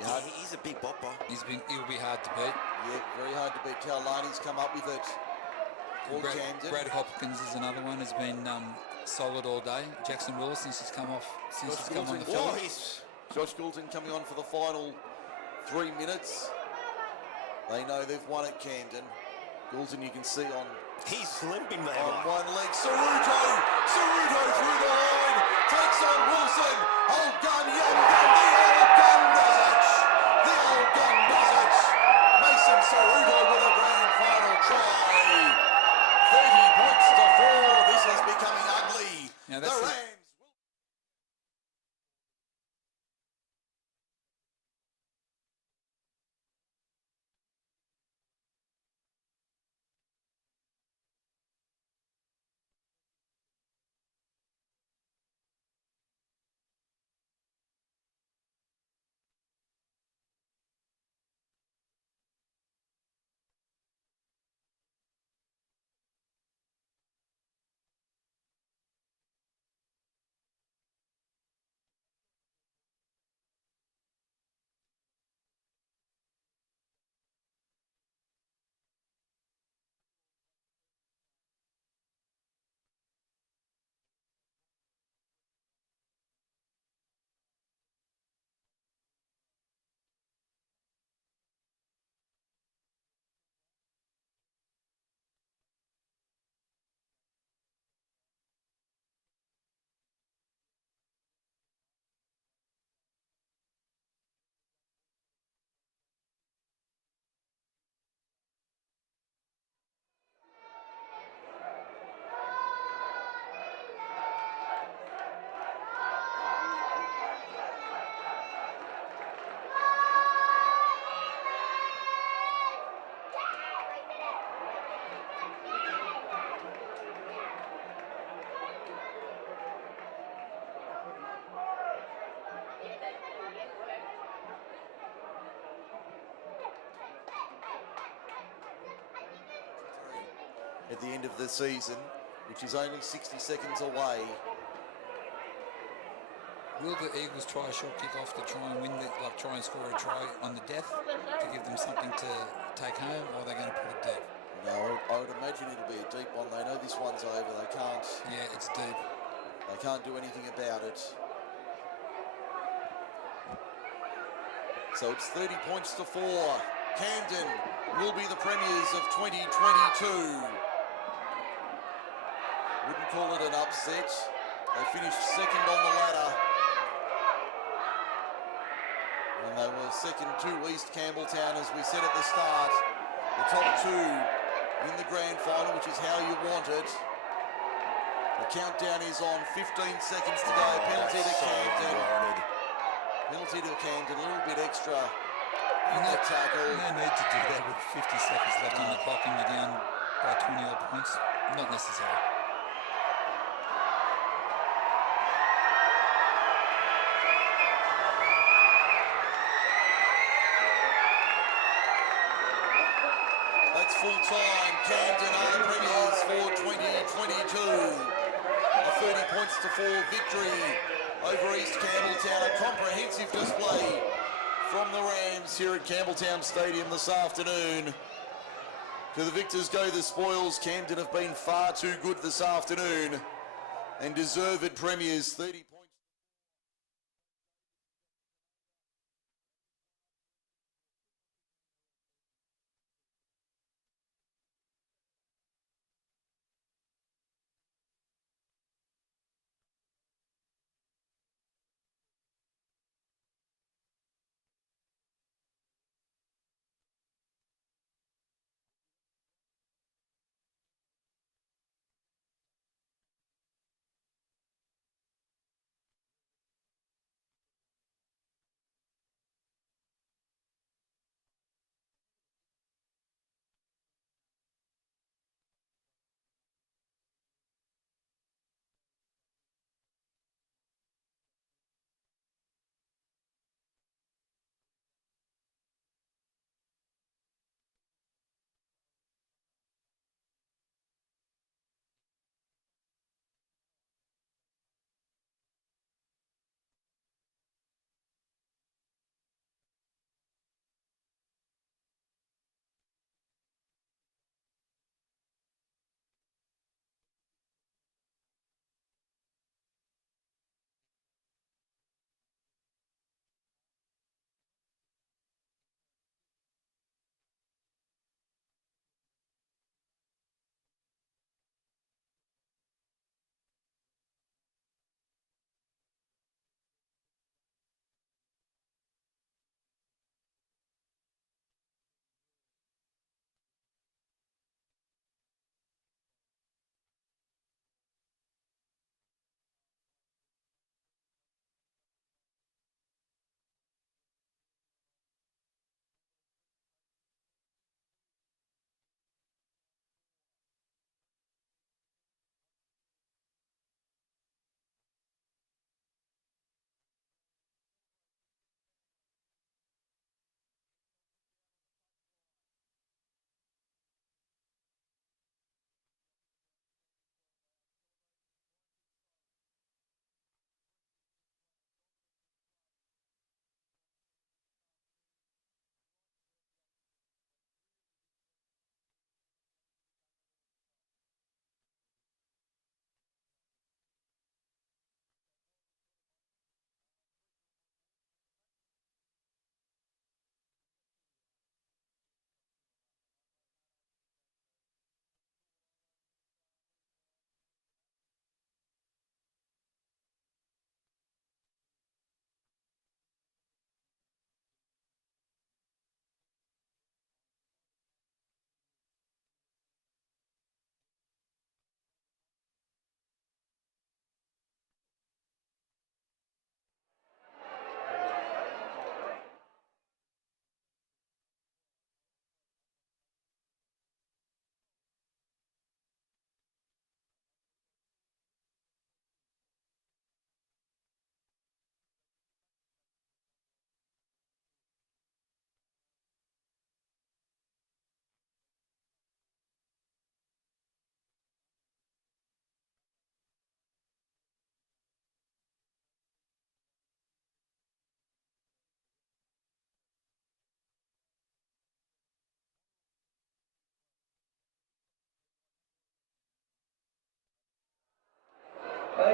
Yeah, he's a big bopper. He'll be hard to beat. Yeah, very hard to beat. Taulani's come up with it. For Camden. Brad Hopkins is another one. Has been solid all day. Jackson Willis since he's come on the field. Josh Goulton coming on for the final 3 minutes. They know they've won at Camden. Goulton, you can see on He's limping there. on one leg. Ceruto through the line. Takes on Wilson. Old gun, young gun. The old gun does it. Mason Ceruto with a grand final try. 30 points to 4. This is becoming ugly. Now The Rams. At the end of the season, which is only 60 seconds away. Will the Eagles try a short kick off to try and win, try and score a try on the death to give them something to take home, or are they going to put it deep? No, I would imagine it'll be a deep one. They know this one's over. They can't. Yeah, it's deep. They can't do anything about it. So it's 30 points to 4. Camden will be the premiers of 2022. Wouldn't call it an upset. They finished second on the ladder. And they were second to East Campbelltown, as we said at the start. The top two in the grand final, which is how you want it. The countdown is on. 15 seconds to go. Penalty to Camden. Penalty to Camden. A little bit extra in that tackle. No need to do that with 50 seconds left on the clock and you're down by 20 odd points. Not necessary. That's full time. Camden are the premiers for 2022. A 30 points to 4 victory over East Campbelltown. A comprehensive display from the Rams here at Campbelltown Stadium this afternoon. To the victors go the spoils. Camden have been far too good this afternoon and deserved premiers. 30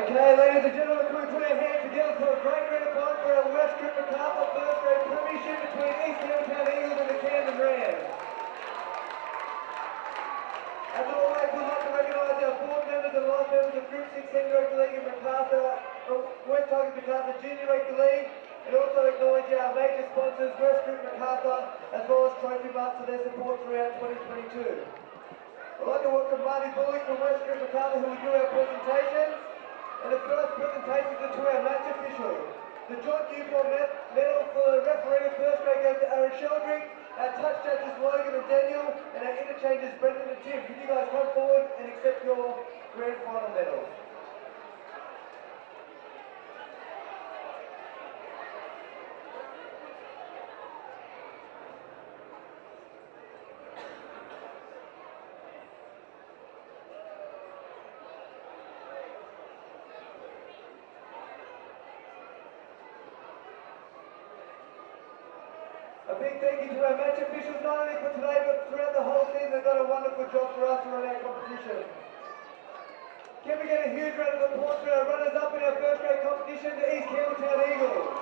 Okay, ladies and gentlemen, can we put our hands together for a great grand final for our West Group Macarthur first grade premiership between East Campbelltown Eagles and the Camden Rams. As always, we'd like to recognise our board members and life members of Group 6 Senior Rugby League in Macarthur, West Tigers Macarthur Junior Rugby League, and also acknowledge our major sponsors, West Group Macarthur, as well as Trophy Marks for their support throughout 2022. I'd like to welcome Marty Bullock from West Group Macarthur, who will do our presentations. And the first presentations are to our match officials. The John Dupont medal for the referee of first grade goes to Aaron Sheldrick, our touch judges Logan and Daniel, and our interchanges Brendan and Tim. Could you guys come forward and accept your grand final medals? A big thank you to our match officials, not only for today but throughout the whole season. They've done a wonderful job for us to run our competition. Can we get a huge round of applause for our runners-up in our first grade competition, the East Campbelltown Eagles?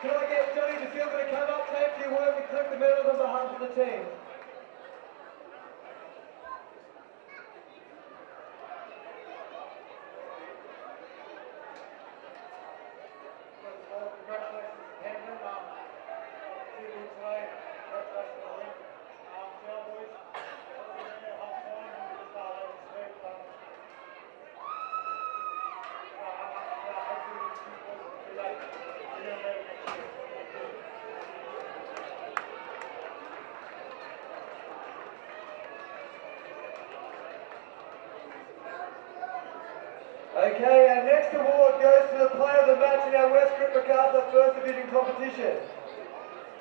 Can I get Johnny De Silva to come up, say a few words and collect the medals on behalf of the team? Okay, our next award goes to the player of the match in our West Group Macarthur First Division competition.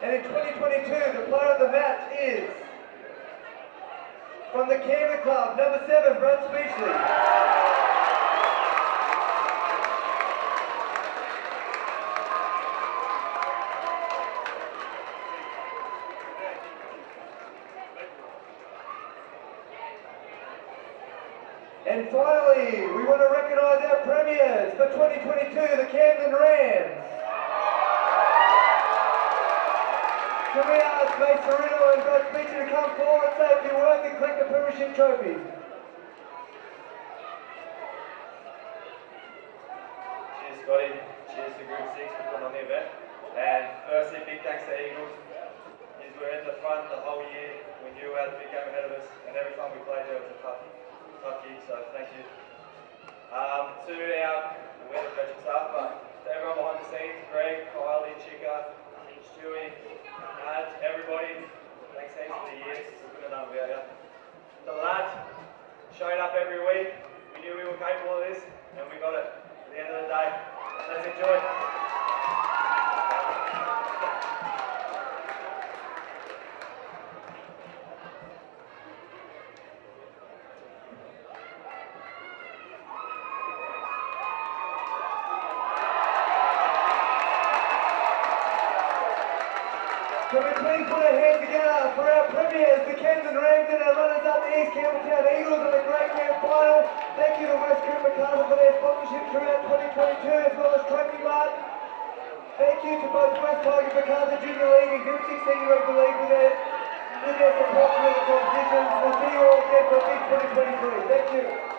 And in 2022, the player of the match is from the Camden Club, number 7, Brad Speechley. And finally, we want to recognise our premiers for 2022, the Camden Rams. Can we ask Mace Marino and Brad Speechley to come forward, say a few words and collect the Premiership trophy? Cheers, Scotty. Cheers to Group 6 for putting on the event. And firstly, big thanks to Eagles. You were in the front the whole year. We knew we had a big game ahead of us, and every time we played there, it was a tough gig, so thank you. To our, we're the coaching staff, but to everyone behind the scenes, Greg, Kylie, Chica, Stewie, Nads, everybody, thanks heaps for the year. We couldn't have done it without you. The lads showed up every week. We knew we were capable of this, and we got it. At the end of the day, let's enjoy. Can we please put our hands together for our premiers, the Camden Rams, and our runners-up, the East Campbelltown Eagles, in the great grand final. Thank you to West Group Macarthur for their sponsorship throughout 2022, as well as Trophy Mark. Thank you to both West Tigers Macarthur Junior League and Group 6 Senior Rugby League for their support through the competition. We'll see you all again for big 2023. Thank you.